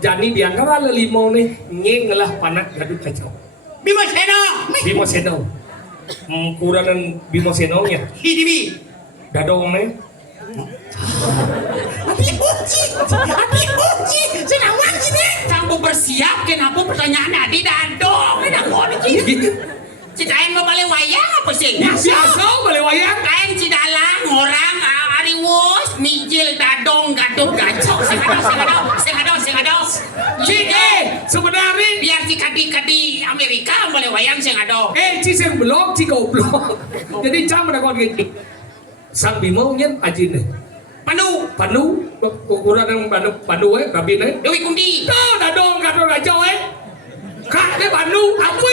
Jadi di antara lelimau nih ngelah panak gaduh kacau. Bima Seno. Bimo Seno. Kuranan Bimo Seno nya. Hidibi. Dadong nih. Api uci. Senawang sini. Kamu bersiap kenapa pertanyaan Adi Dadong? Si kain mau balik wayang apa sih? Biasa boleh wayang. Kain si dalang orang ariwos mijil dadong gadung gacok sing ado. Sebenarnya Biar si kadi Amerika boleh wayang sing ado. ci sing blok ci goblok. Jadi cam ada kon gitu. Sang Bimo nyen ajin deh. Panu ukuran yang panu rabi deh. Dewi Kundi. Tuh dadong gadong gacok Kak dia Panu apa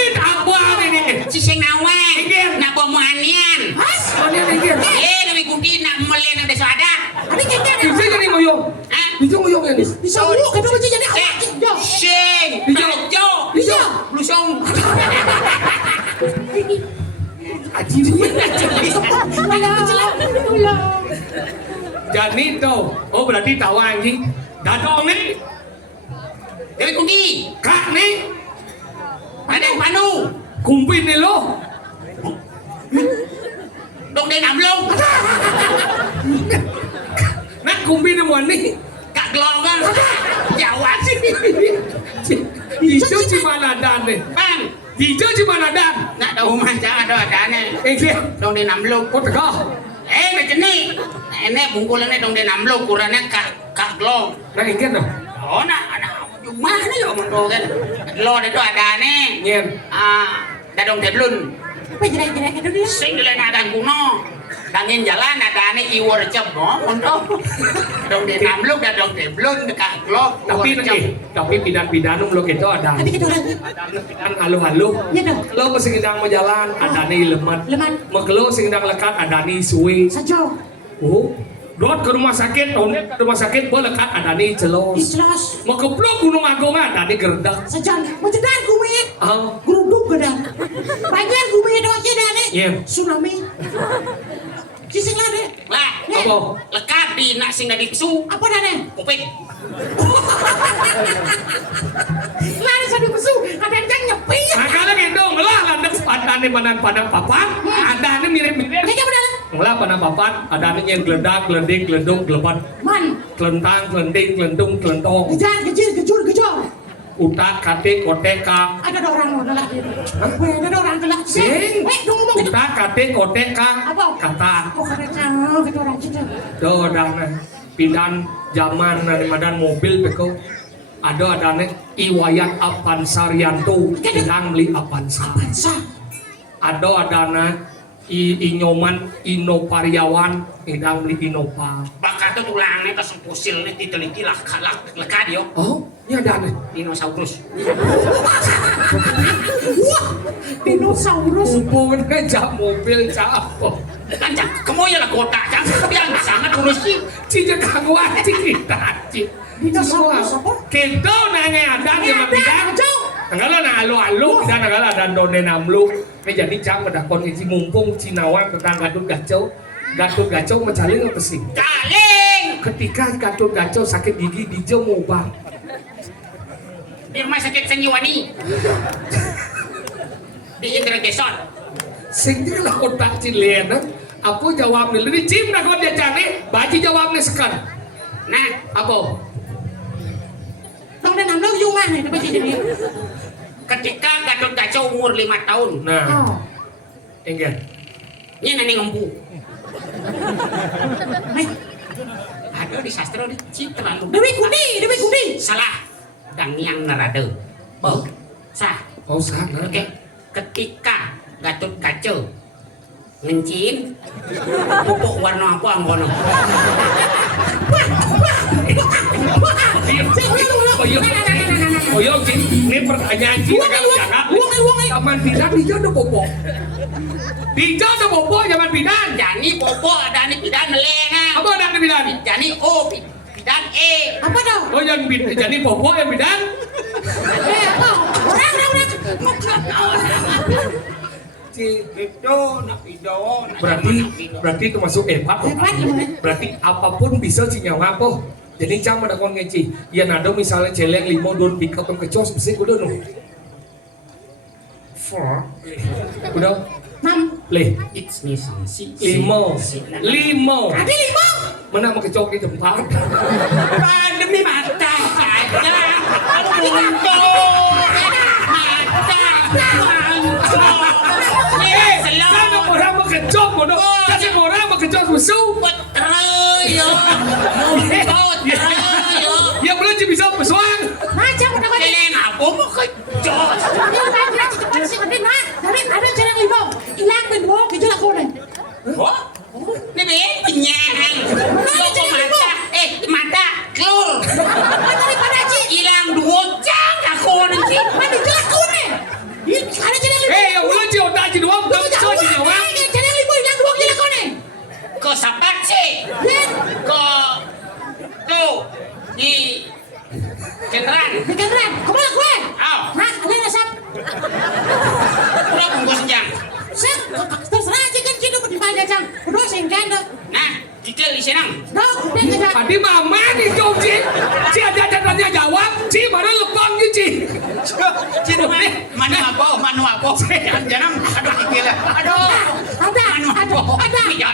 ini? Si sing nawang. Inggir. Nak bomoanian. Soalnya inggir. Dewi Kundi nak melen ada sada. Ada kengkeng. Bisa jadi ngoyong. Hah? Bisa ngoyong ya nih. Bisa lu kata macam jadi awak. Jo. Sing. Hijau. Hijau. Lusong. Aji Ada kecelan. Tolong. Jadi tuh, oh berarti tahu anjing. Dadong nih, Dewi Kundi. kak nih, Ada yang Panu. kumpin nih lo. Dong dia namlong. Nah kumpin nih nih. Kak gelongan. Jawa sih. Hijau cuma nadan nih. Bang. Hijau cuma nadan. Nak tahu macam ada nih. Dia, Dong dia namlong. kau tegak. Macam ni. Ini bungkulannya dong dia namlong. Ukurannya kak gelong. Nah ingat dong. Oh nak cuma ni yo mendo kan. Lo itu ada nih. Nyen. Dadong teblun. Apa jerai-jerai itu dia? Sing dile nadan kuno. Dangin jalan ada nih iwar cep no mendo. Dong dia namlong dadong teblun kak gelong. Tapi pidan-pidanum lo gitu ada. Tapi kita orang Pidan halu-halu. ya dong. Lo masih ngidang mau jalan, ada nih lemat. Makelo sing ngidang lekat ada nih suwi. Sajo. Oh, dot ke rumah sakit, rumah sakit boleh lekat ada nih celos. Islos. Mau keblok Gunung Agung ada nih gerdak. Sajan. Mencedak kumit. Ah, Geruduk gedang. Banyak kumit doang sih dah nih. Iya. Tsunami. Kisah lah deh. Lah, Apa? lekat di nak sing dari pesu. Apa dah nih? Kupik. Lari sadi pesu. Ada yang nyepi. Makanya gitu, lah landek ada nih padang papan, ada nih mirip-mirip. Kayak apa dah? Ngelah padang papan, ada nih yang geledak, gelending, gelendung, gelebat, Man. kelentang, gelending, gelendung, gelentong, Kejar, kecil, kejur, kejor. utak, kate, koteka, Ada orang gelak gitu. Ada orang gelak. sing, Dong ngomong gitu. utak, kate, koteka, Apa? kata, Oh, karena cang, kita orang kita. do dah pindahan zaman dari madan mobil beko. Ada nih Iwayan Avanza Rianto, pindahan beli Avanza. Sah. Ada nih Inyoman Inopariawan, pindahan beli Inova. Bakal tuh tulangnya pas fosilnya diteliti lah lekat yo. Oh, ini ada nih. Dinosaurus. Wah, dinosaurus. Hubungannya jak mobil apa? Kan kamu ya lah kota kan biar sangat urus sih. Cija kagak kita cik. Dinosaurus apa? Kita nanya ada di Ada, bidang. Jong. Nggak na alu-alu, dan nggak ada done namlu. Ini jadi cang pada kondisi mumpung Cinawan tentang Gatot Gacau. Gatot Gacau mencari apa sih? Caling. Ketika Gatot Gacau sakit gigi di Jomobang. Di rumah sakit Sanjiwani. Di interrogation. Sehingga lah otak cilena. Aku jawab nih, ini cim dah kau dia cari. Baci jawabnya sekarang. Nah, Apa? Tong dan namlo yung mah nih, dapat jadi. ketika Gatot Kaca umur 5 tahun, Nah, Oh. enggak. ini nani ngembu. Hai, Ada di sastra di Citra. Dewi Kundi. Salah. Dan yang narade. Oh, sah. Oh sana. Oke. Ketika Gatot Kaca ngencin pupuk warna apa anggono? Oh iya, Cing. Ini pertanyaan Cing. Zaman bidan di ada popo. Bija ada popo zaman bidan. Jani popo ada nih pidan melena. Apa ada di bidan? Jani O pidan E. Apa dong? Oh yang bidan, jadi popo yang bidan. Apa? Orang. Itu nak pido. Berarti termasuk hebat. Hebat gimana? Berarti apapun bisa sih nyawa apa. Jadi cang ada kon ngeci. Ya nado misalnya celeng limo don pick up kecos bisa kudu no. 4 udah 6. leh It's missing. limo Ada 5. mana mau kecok di tempat Pandemi mata saja. Muncul mata. Sana orang makejok bodoh. Kasi orang makejok musuh. Petrayo. Petrayo. Ya belum bisa pesuang. Macam udah kau Keleng apa mau kejot? ini banyak cepat sih nanti nah dari ada jarang libau hilang dan bawa ke jalan kau nih. Wah, ini ben penyang. Loko mata, mata klur. Daripada Ci, Hilang 2 jam aku nanti. mana jalan kau nih? Ada jarang libau. Ya belum sih otak jadi wang. Tak bisa jadi wang. Jarang libau hilang dua jalan kau nih. Ke sapat sih. Lihat, Ke tuh di Kendaraan. bikin keren. Kau malah gue. Aw, Hah, ada yang nasab. udah bungkus jam. Sep, terserah aja kan Ci di mana jang. Udah singkan dong. Nah, detail di senang. Dong, udah kerja. Tadi mama nih jauh Ci. Ci ada tanya jawab. Ci mana lepang nih Ci. Mana apa? Jangan, aduh gila. Aduh. Ada.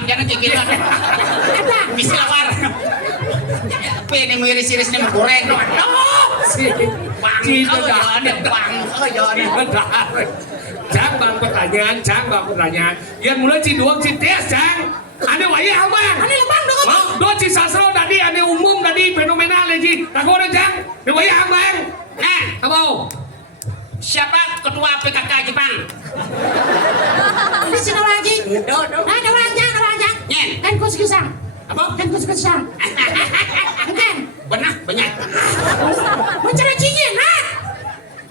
Jangan gila. Ada. Bisa lawar. Apa yang miris-iris ini menggoreng? Aduh. Ci. Bang, Ci oh dah. ya, Jang bang pertanyaan. Yang mulai Ci doang Ci tes Jang. Ada wayang bang. Ada lebang dong. Mau dua Ci sasro tadi ada umum tadi fenomenal Ci. Tak ada Jang. Ada wayang bang. Nah, Apa? siapa ketua PKK Jepang? Ini sih nama lagi. Do. Nah, nama lanjang. Nyen. Kan kau sekisang. Apa? Kan kau sekisang. Kan. Benar, banyak. Mencari cincin, nah.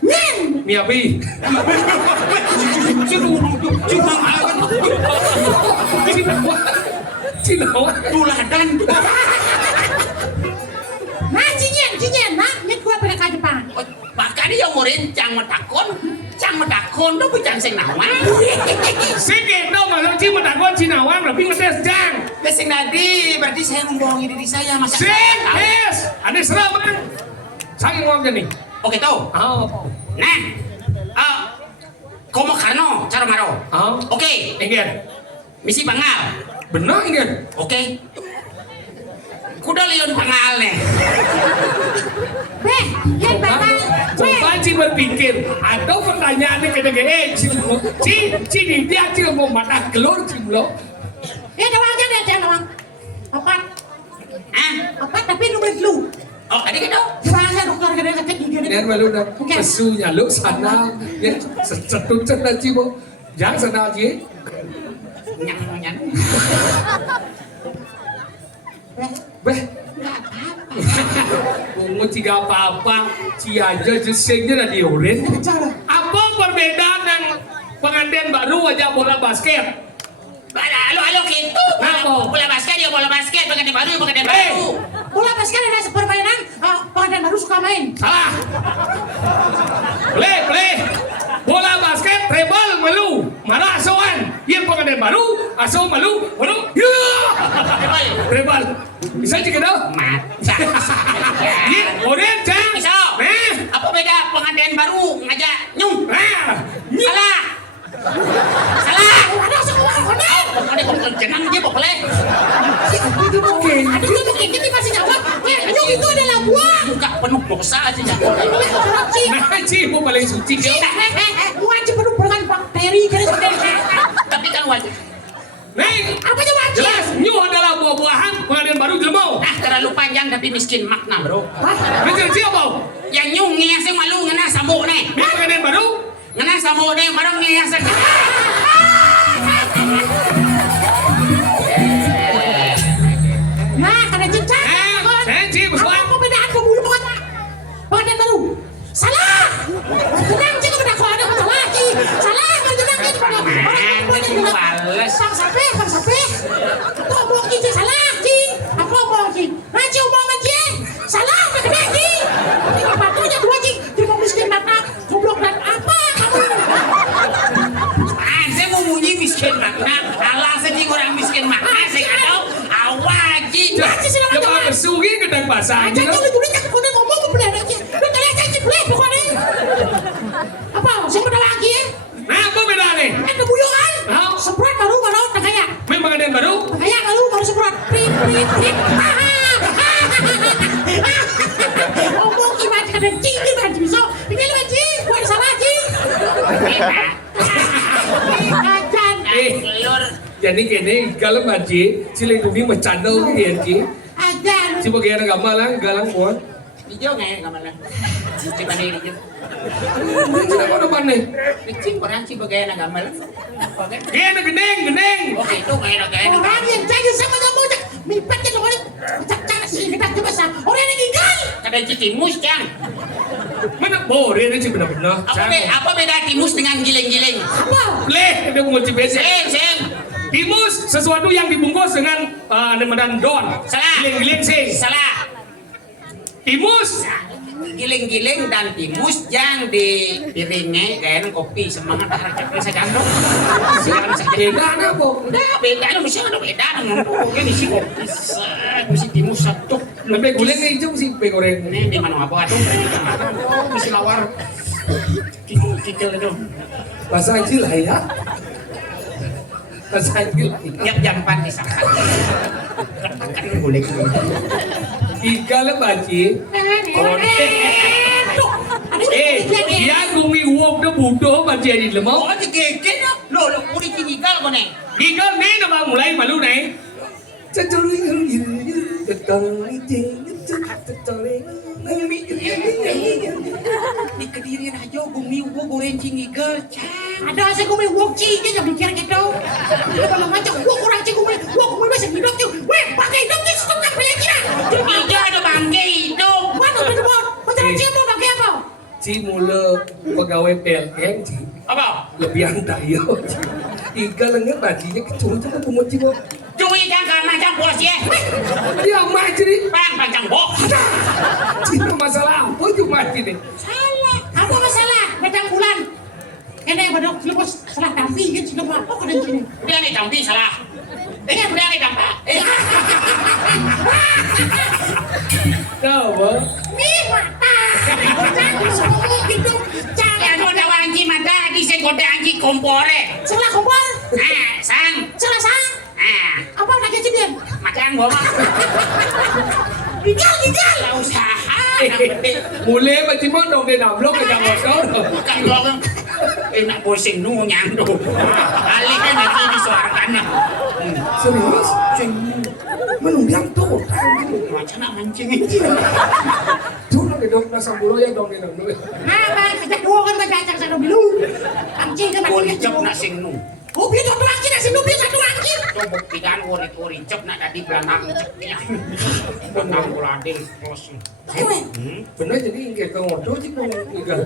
Nyen. Miabi. Cuma malah Cinawa. tuladan. Nah, cincin, nah. Nyen gua PKK Jepang. Bahkan dia murid cang medakon tuh bukan sing nawa. Sikit dong malam Ci mendakwah Cinawang tapi ngetes Jang. Sing tadi berarti saya membohongi diri saya masa. Yes. Ada serang bang. Saking ngomong nih. Oke tuh. Oh. Nah, komo karno cara maro. Oh. Oke, Ingin. misi pangal. Benar ingin. Oke. Kuda liun pangal nih. Beh, Nyen bakal. Coba Ci berpikir. Atau pertanyaannya gede-gede. Ci dia Ci mau mata gelur Ci belum. Ya, doang. Opat. Ah, Opat tapi lu beli dulu. oh tadi gitu. Jangan dokter gede sakit gigi. Biar malu dah. Pesunya lu sana. Ya setut Ci mau. Jangan sana Ci. Nyang. Beh. Bungu tiga apa-apa. Ci aja jesengnya ada diorin. Apa perbedaan yang pengantin baru wajah bola basket? Halo gitu. Apa? Bola basket ya bola basket, pengantin baru. Bola basket ada permainan, pengantin baru suka main. Salah. Play. Bola basket rebel malu. Marah asuhan. Yang pengantin baru, asuh malu. Ya. Rebel. Bisa cik dah? Mata. Ya, oren Jang. Bisa. Apa beda pengantin baru ngajak nyung? Salah. Ada sekolah konen. Ada jenang dia boleh. Ada tuh mungkin kita masih jawab. Ayo itu adalah buah. Buka penuh dosa aja ya. Nah, Ci mau paling suci dia. Wajib penuh dengan bakteri. Tapi kan wajib. Neng, Apa aja wajib? jelas new adalah buah-buahan pengantin baru jelema. Nah terlalu panjang tapi miskin makna bro. Macam siapa? Yang nyung ngiasnya malu ngena sambo nih. Pengantin baru? Ngena sambo nih barang ngiasnya. Nah, kada jejak. Ci bersuara. Apa perbedaan pembunuh pengantin baru? Salah. Tenang Ci kepada kau ada salah Ci. Salah kau tenang Ci kepada Wales. Bang Sape. Apa omong Ci salah Ci? Apa omong Ci? Nah Ci omongan Ci. Salah kena Ci. Apa tuh yang dua Ci? Cuma miskin makna goblok dan apa kamu? Saya mau bunyi miskin makna. Alah sedih orang miskin makna. Saya tahu awaji. Ya mau bersugi ke dan pasar. Aja kau dulu tak kau ngomong benar Ci. Lu tadi aja Ci boleh pokoknya. Apa? Saya udah lagi ya. Nah, apa beda nih? Ada buyuan. Nah. Semprot baru tagaya. Main pengantin baru? Tagaya baru semprot. Prit. Ngomong gimana kada cing bisa. Ini lu Ci, gua salah Ci. Jadi kene galang aja, sila dumi macandal ni aja. Ajar. Si bagian agama lah, galang kuat. Hijau nggak ya kamalan? Cika diri hijau. Sila ko naman eh. Kecil orang sih bagian agama lah. Oke. Kaya geneng. Oke itu kayak Orang yang jadi sama kamu cak, mipatnya loh ini. Cak sih kita coba sah. Orang yang tinggal. Kada timus cang. Mana boleh ni sih benar-benar. Apa beda timus dengan giling-giling? Apa? Leh, dia mau cipes. Seng. Timus sesuatu yang dibungkus dengan nemedan don. Salah. Giling-giling sih. Salah. Timus. Giling-giling dan timus yang dipiringnya kayak kopi semangat harga saya gandong. Silakan saja. Beda na po. Beda na mesti ada beda na mungkin isi kopi mesti timus satu. Lebih guling ni hijau si goreng. Ini di mana apa aduh. Mesti lawar. Kikil itu. Bahasa Inggris lah ya. Bahasa Inggris. Tiap jam 4 disangkat. Kan guling. Iga lah baci. Dia gumi uap dah butuh baci di lemau. Oh, dikeke na. Lo, uri kinigal ko na. Iga ni nama mulai malu ni. Di Kediri na jo gumi uwo goreng kinigal. Ada saya kumi wok ci dia yang mikir gitu. Kalau macam wok orang ci kumi wok masih hidup tu. Weh, pakai hidup ni setengah pelakira. Iya ada bangke itu. Mana tu buat? Macam ci mau pakai apa? Ci mula pegawai PLN ci. Apa? Lebih antayo. Iga lengan bacinya kecil tu kan bunga ci kok. Cuy jangan macam bos ya. Dia mah jadi. Bang panjang bos. Cina masalah apa cuma ini? Salah. Apa masalah? Macam bulan. Kena badok lepas salah tampi kan sudah apa kena sini. Dia ni tampi salah. Dia ni tampak. Tahu apa? Ni mata. Jangan semua gitu. Ya Jangan. ada anjing mata di sekolah anjing kompore. Salah kompor. Sang. Salah sang. Apa nak jadi dia? Makan gua. Tinggal. Lah usaha. Mulai macam mana dong dia nak blok ke jangan kau. Bukan dong. Nak pusing nu nyando. Alih kan nanti disuarakan. Serius? Menunjang tu. Macam nak mancing. Tu nak dong nasa bulo ya dong dia dong. Apa kerja dua kan baca acak sana dulu. Angci kan Ori nak cep nak sing nu. Oh, biar satu angci nak sini biar satu angci. Coba pidan ori cep nak tadi belanang cepnya. Belanang buladil kos. Benar jadi ingin kau ngodo je kau iga.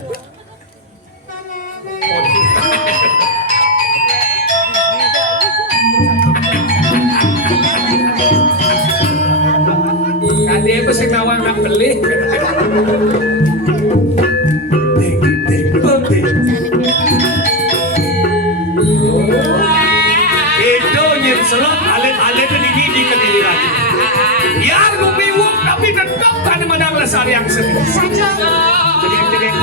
Kali apa sih nawang nak beli? Itu yang selot alet-alet ini di Kediri lagi. Ya gumi wuk tapi tetap kan menang lesar yang seni. Saja. Jadi keren.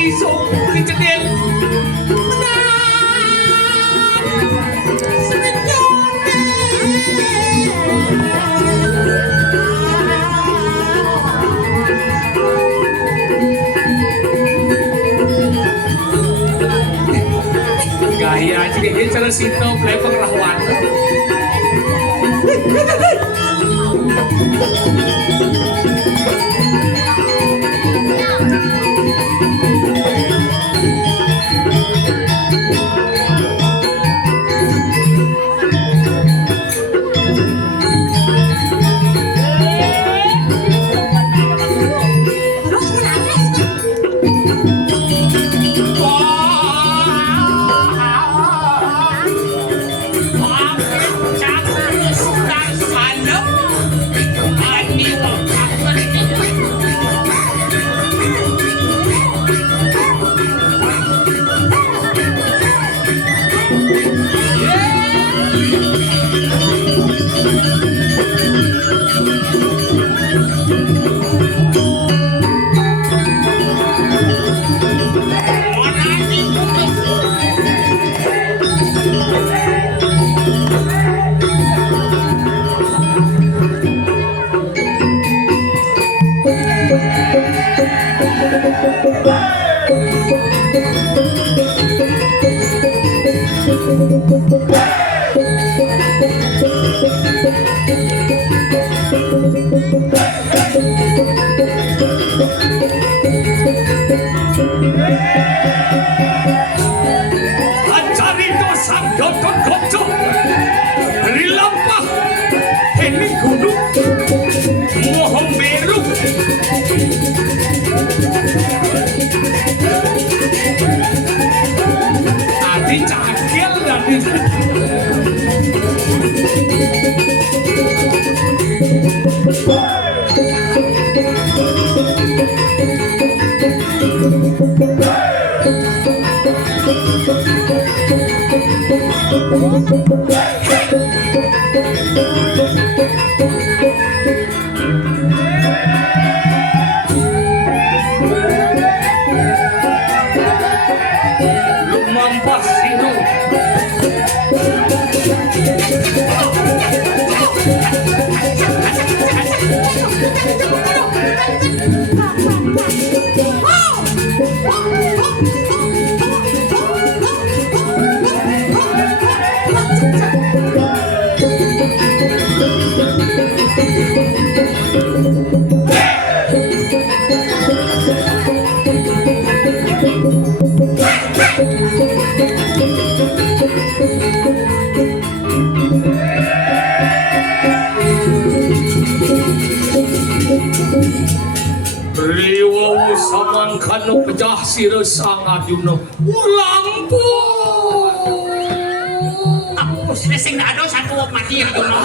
iso dicedil. Gaya aja deh cara sito play pengrawan. Ancari dosa gotok-gotok dari lampah ini gunung mohon beru adi cakil dari lumampah siru Riwau samangkano pejah sira sang Arjuna lampung. Aku sing ada satu mati itu no.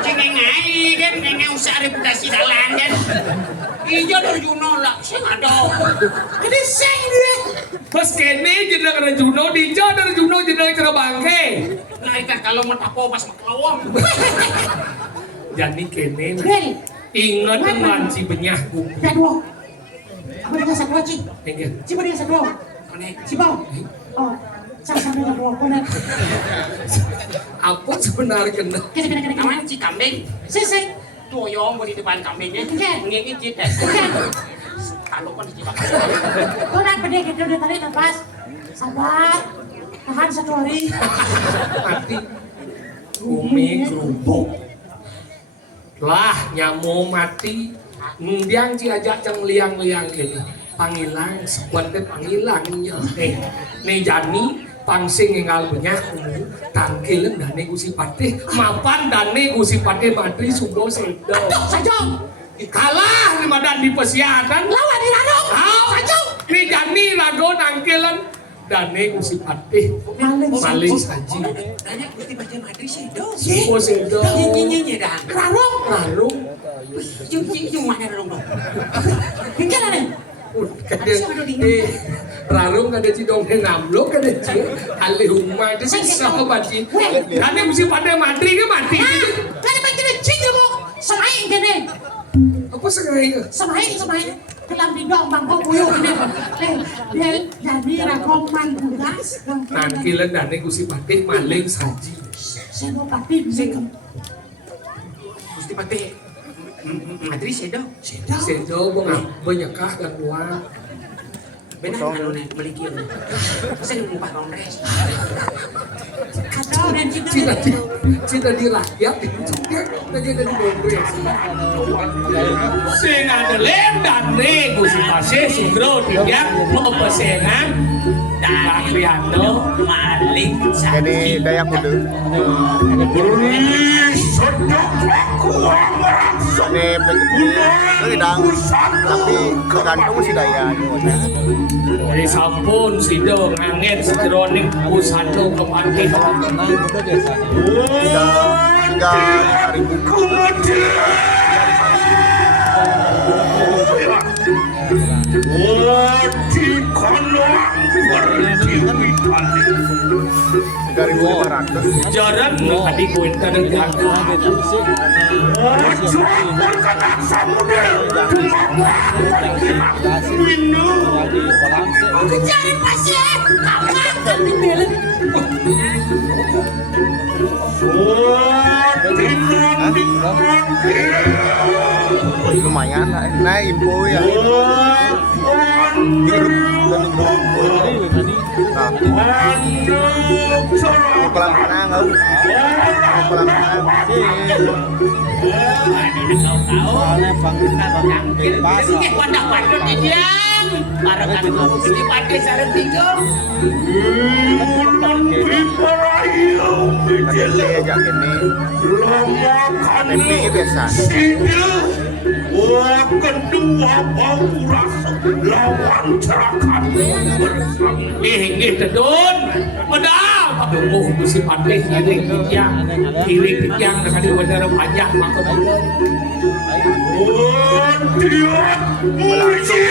Cengeng ngai kan ngai usah reputasi dalan kan. Ijo Arjuna lah sing ada. Ini sing dia. Pas kene jeneng Arjuna dijo Arjuna jeneng cara bangke. Nah ikan kalau matapo pas maklawang. Jadi kene Bel. ingat nganci benyahku. Jadwal. Apa dia satu aja? Enggak. Siapa dia satu? Mana? Si Bau. Oh, sama-sama dengan dua konek. Apa sebenarnya kena? Kena. Kawan si kambing. Sisik. Tuh yang di depan kambingnya. Ngingin cita. Kalau kan di depan. Kau nak pedih gitu udah tarik nafas. Sabar. Tahan satu hari. Mati. Umi kerupuk. Lah nyamu mati. Nundiang ci ajak ceng liang-liang gitu. Pangilang sekuat ke pangilangnya. Nih jani pangsing ngal banyak tangkilen dane Gusti Patih mapan dane Gusti Patih Madri Subo Sedo. Sajong. Kalah di badan di pesiatan. Lawan di Radong. Sajong. Nih jani rago tangkilen dane Gusti Patih maling saji. Tanya Gusti Patih Madri Sedo. Subo Sedo. Nyi dah. Rarung. Yung mana dong dong. Hingga nane. Rarung kada ci dong ngamlo kada ci ali rumah itu sih sahabat ci. Dane Gusti Patih Madri ke mati. Kada baca cing mo. Samain gini. Apa sengaja? Samain. kelam di dong bang kok buyung ini dia jadi rakoman tugas Nanti dane Gusti Patih maling saji. senopati bisa Gusti Patih. Matri sedo. Sedo banyakah dan luar. Benar anu nek beli kieu. Saya mumpah kongres. kacau dan cinta Cinta di rakyat itu juga lagi ada di kongres. Sing ada dane Gusti Patih Sugro tiap mau pesenan dari Rianto maling Jadi saji. daya kudu. Ini gedang, tapi tergantung si daya. Dari sampun sido ngangin sejeroning usado kepatih. Tiga ribu. Tiga ribu 500. Jaran tadi koin kadang jaga. cari pasien aman di belen Lumayan lah. Nah, info ya. Di grup. Nah, mau pelan tenang kan? Mau pelan tenang. Ini wadah-wadah di diam. Barengan Gusti Patih sareng tiga. Tapi aja ini. Tapi biasa. Kedua bau rasa lawan cerakan bersama. Nih tedun. Medal. Tunggu Gusti Patih kiri tiang dengan di bandara panjang maka belum. Dia muji.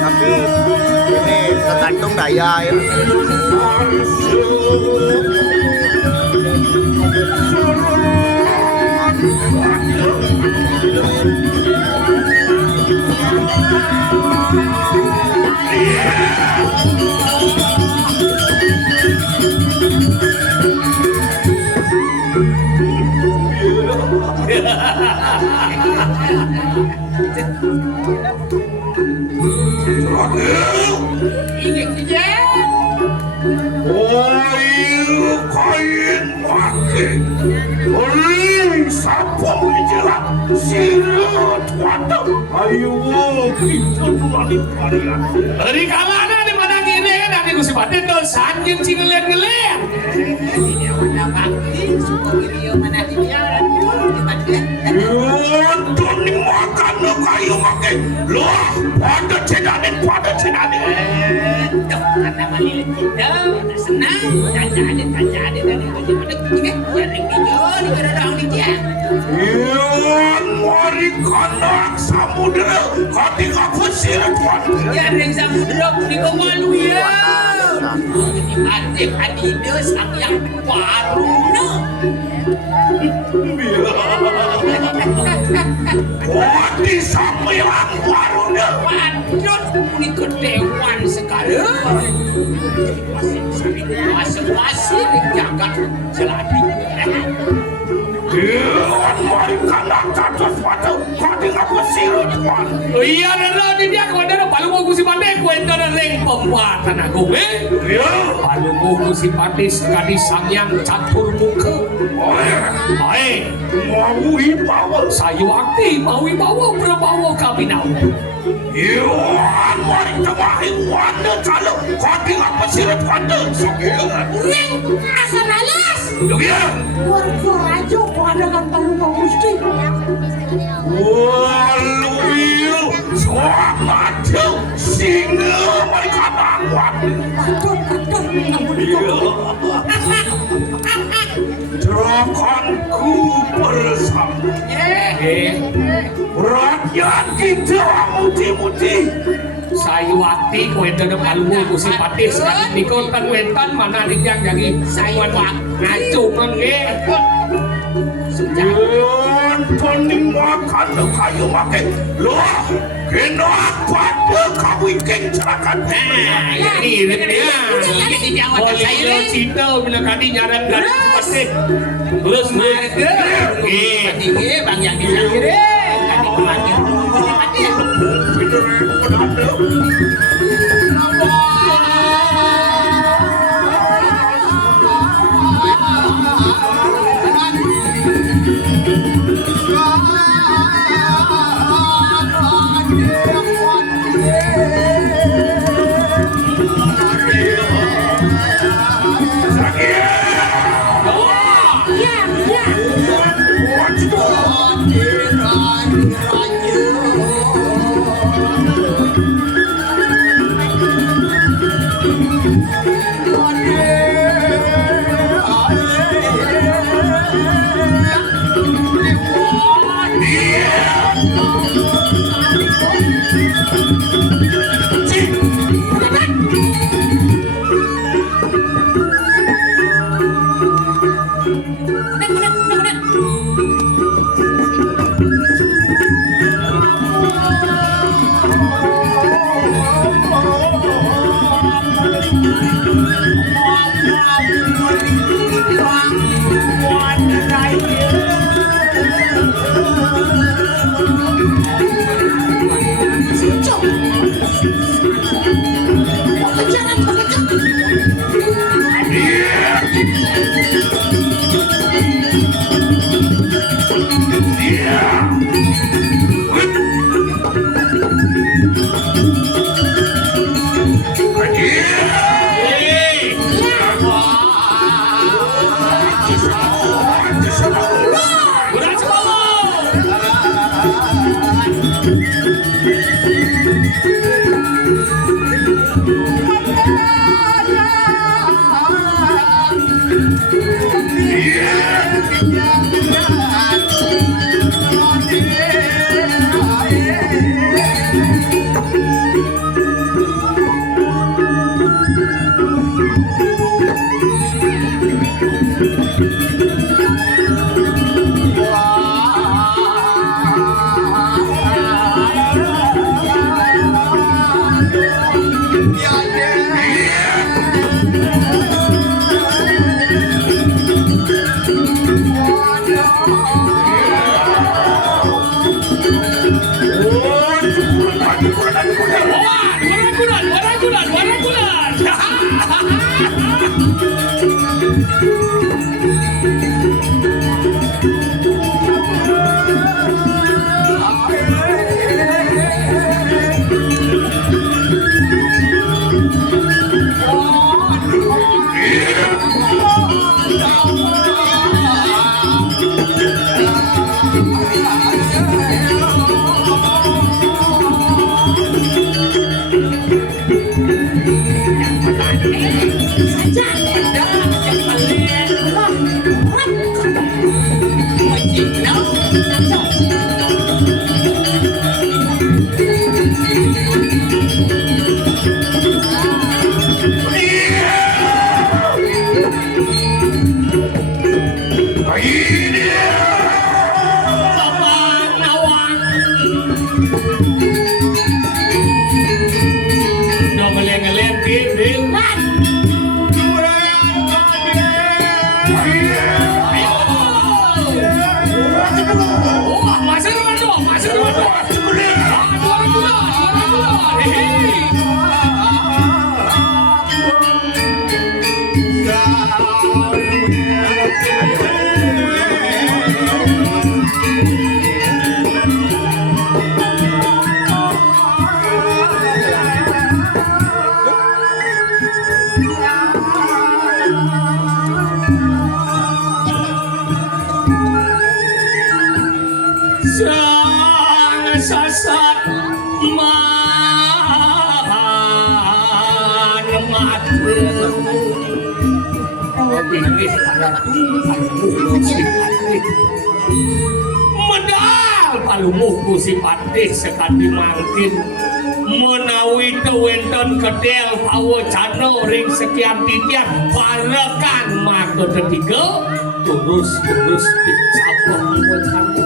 Tapi ini tergantung daya ya. Ingat dia. Kain mati. Oling sapo jelas. Sirut wadah. Ayo kita mulai parian. Dari kamana di mana gini kan nanti Gusti Patih tuh sanjung cingelet-ngelet. Ini warna pagi. Suku kiri mana dia. Untuk dimakan kayu makin. Loh, pada cedanin. Tuh, karena malilit kita, senang. Tanya ada dari bagaimana kita jaring video di berang di dia. Mari kanak samudera ketika pesir tuan. Jaring samudera di Komalu ya. Adik sang yang baru no. Wadi sambilan barunya. Padot ini kedewan sekarang. Masing-masing dijaga seladi. Dewan mari kanak katus pada ketika pesir tuan. Iya dan di dia kepada paling mau Gusti Patih kuenta dan ring pembuatan aku Ya, paling mau Gusti Patih sekali sang yang catur muka. Baik. mau ibawa. Sayu akti mau bawa berbawa kabinau. Dewan mari temahi wanda calon ketika pesir tuan. ring asal alas Ya. warga raja pada kantong gusti Waluil selamat singa mereka bangun. Aduh, ampun akanku bersama Eh, rakyat kita muti-muti Saywati kowe dedep almu Gusti Patih sekali nikon kan wetan mana yang jadi Saywati ngacungan nge. Jangan pening makan kayu makan loh kenapa dia kamu ikan cerakan Ini dia. Jadi jangan Boleh saya cita bila kadi nyaran dari Patih. Terus Tadi bang yang kiri, tadi kemarin tadi ya. Sang sasat mahan mateng inggih Ratu Palumuh Gusti Patih. Medal Palumuh Gusti Patih sekadi mangkin menawi wonten kedel pawacana ring sekian titian balekan mangke ketiga terus disabah wacana.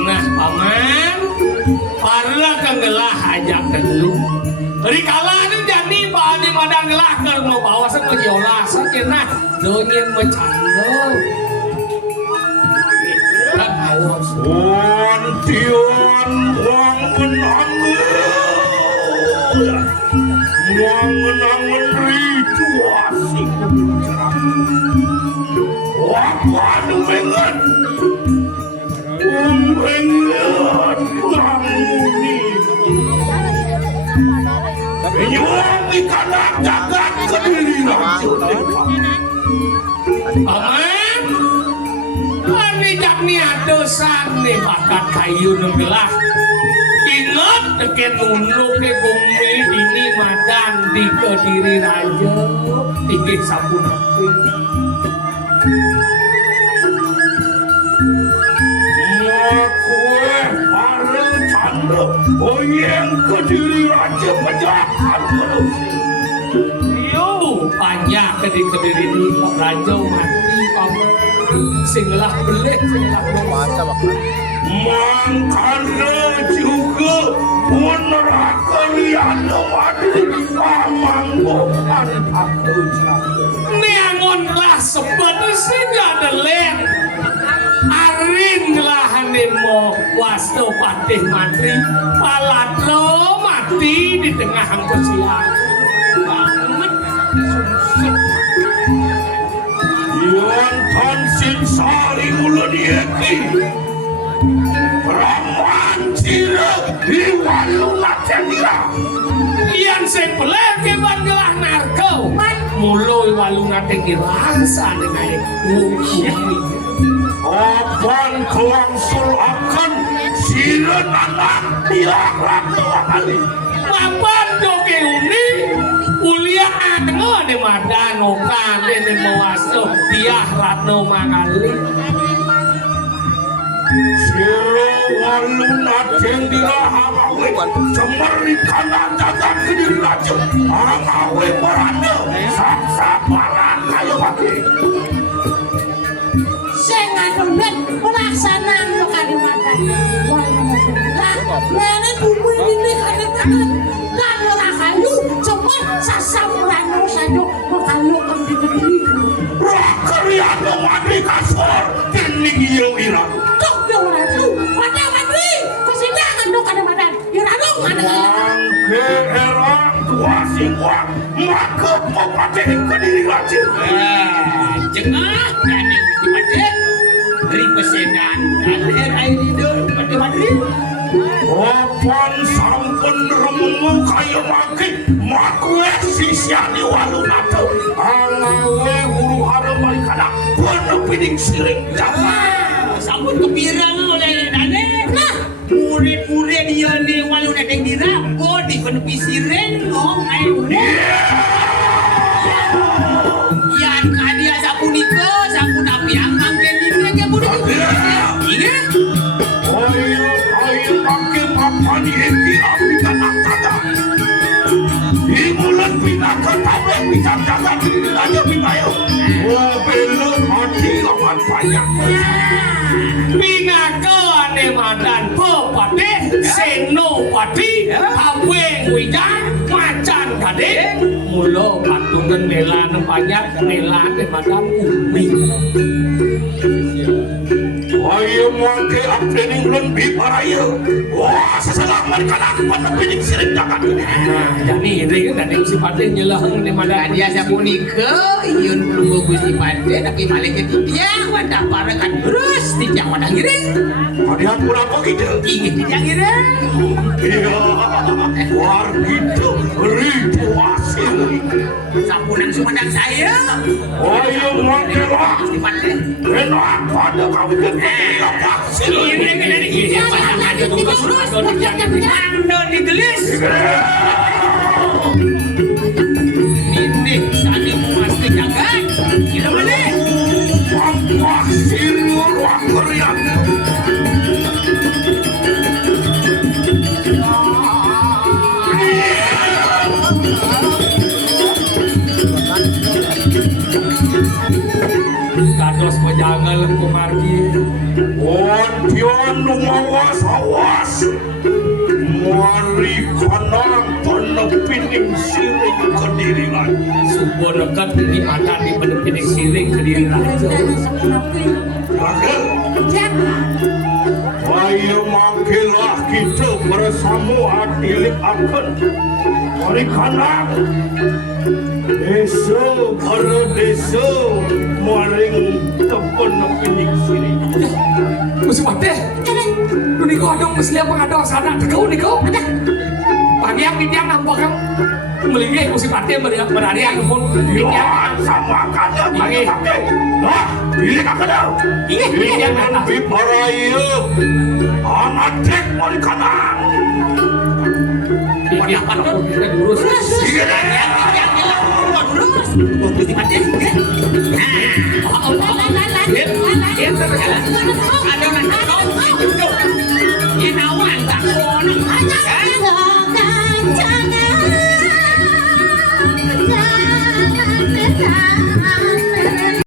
Nah paman, para kenggelah ajak dulu. Rikala itu jadi bani madang gelah kermo bawa sekolah sakena donyen bercanda. Kan awas. Tiun wang menangan rituasi wapan mengen manguni penyuang ikan jagat kediri Paman, ini jak niat dosan nih bakat kayu nenggelah. Ingat deket nunu ke bumi ini madan di Kediri Raja tinggi sabun hati. Makue bareng canda oyeng Kediri Raja pejahat manusia. Yo, banyak Kediri ini Raja mati paman. Singlah beleh, singlah Masa bakal. Mangkana juga neraka liana mati pamanggohan aku neangonlah sebenarnya delek arin lah nemo wasto patih mati palat lo mati di tengah angkosian banget Yon tansin sari ulun yeki Raman sila diwalunat sendira yang saya pelek ke banggelah narko mulai walunat yang dirasa dengan hukum Apan kelangsul akan sila nanak diarak kali Papan doke uni kuliah anga di madano kande di mawaso tiah ratno mangali Sila walunat yang dirahamawe cemeri kanan jagat kediri raja amawe beranda saksa paran kayu hati Saya ngadonan pelaksanaan lo kalimantan. Wah, nenek bumi ini kadang-kadang kan orang kayu cuma sasamuran lo saja makalu di negeri. Rakarian mati kasur kening iyo ira Tok dia orang itu, mana mati kesidangan lo kalimantan. Ya lalu mana? Mangke erang tua singwang maka pepatih kediri raja Jengah dan Madrid beri pesedan dan air hidup pada Madrid. Opan sampun rememu kaya makin makwe sisiani walunato alawe huru hara malikana penuh pining siring jaman Sambut kepirang oleh Dane. Nah, murid-murid dia ni walau nak deng dirapo di penepi siren ngong air udah. Yan kadia sapuniko sapun api angkang kendini ke murid. Iya. Ayo ayo pakai papan yeki api kanak kata imulan pinaka tabe bicara jaga diri aja bibayo oh belum hati lawan banyak pinaka ane madan pepatih senopati haweng wijang macan kade mulo patungan nelan banyak nelan di madam umi Ayo mangke aptening lembih paraya. Wah, sesalaman kalakuan nepining siring jagat. Nah, jadi ini kan dari Gusti Pate nyelaheng di mana Dia sa punika iyon perlu Gusti Pate tapi malaikat titiang wadah parakan terus titiang wadah ngiring. Kadian pura kok gitu. Ingin titiang ngiring. Iya, war gitu. Ribu hasil. Sampunan sumandang saya. Ayo mangke lah. Gusti Pate. Enak pada kami ketika vaksin. Ini kan dari ini ada tugas terus ando digelis. Ini sani pasti jagat. Kita boleh. Vaksin luar meriah. kados pajangan kumargi. Ontion lumawas awas. Mari kanang penepining siring kedirian. Subuh dekat di mata di penepining siring kediri raja. Rakyat, ayo makilah kita bersama adilik akan. Mari kanang. Desa para desa maring penepining siring. Gusti Pate. Lu niko adong muslim pengadong sana tegau niko. Paniak ditiang nampak kan melingih Gusti Pate berari anu pun Ya, sama kada Ini. pakai. Nah, pilih kada. Ini yang mana? Bi paraya. Anak trek mari kanang. Ini apa dong? Kita diurus. Gusti Pate. Inawan tak kono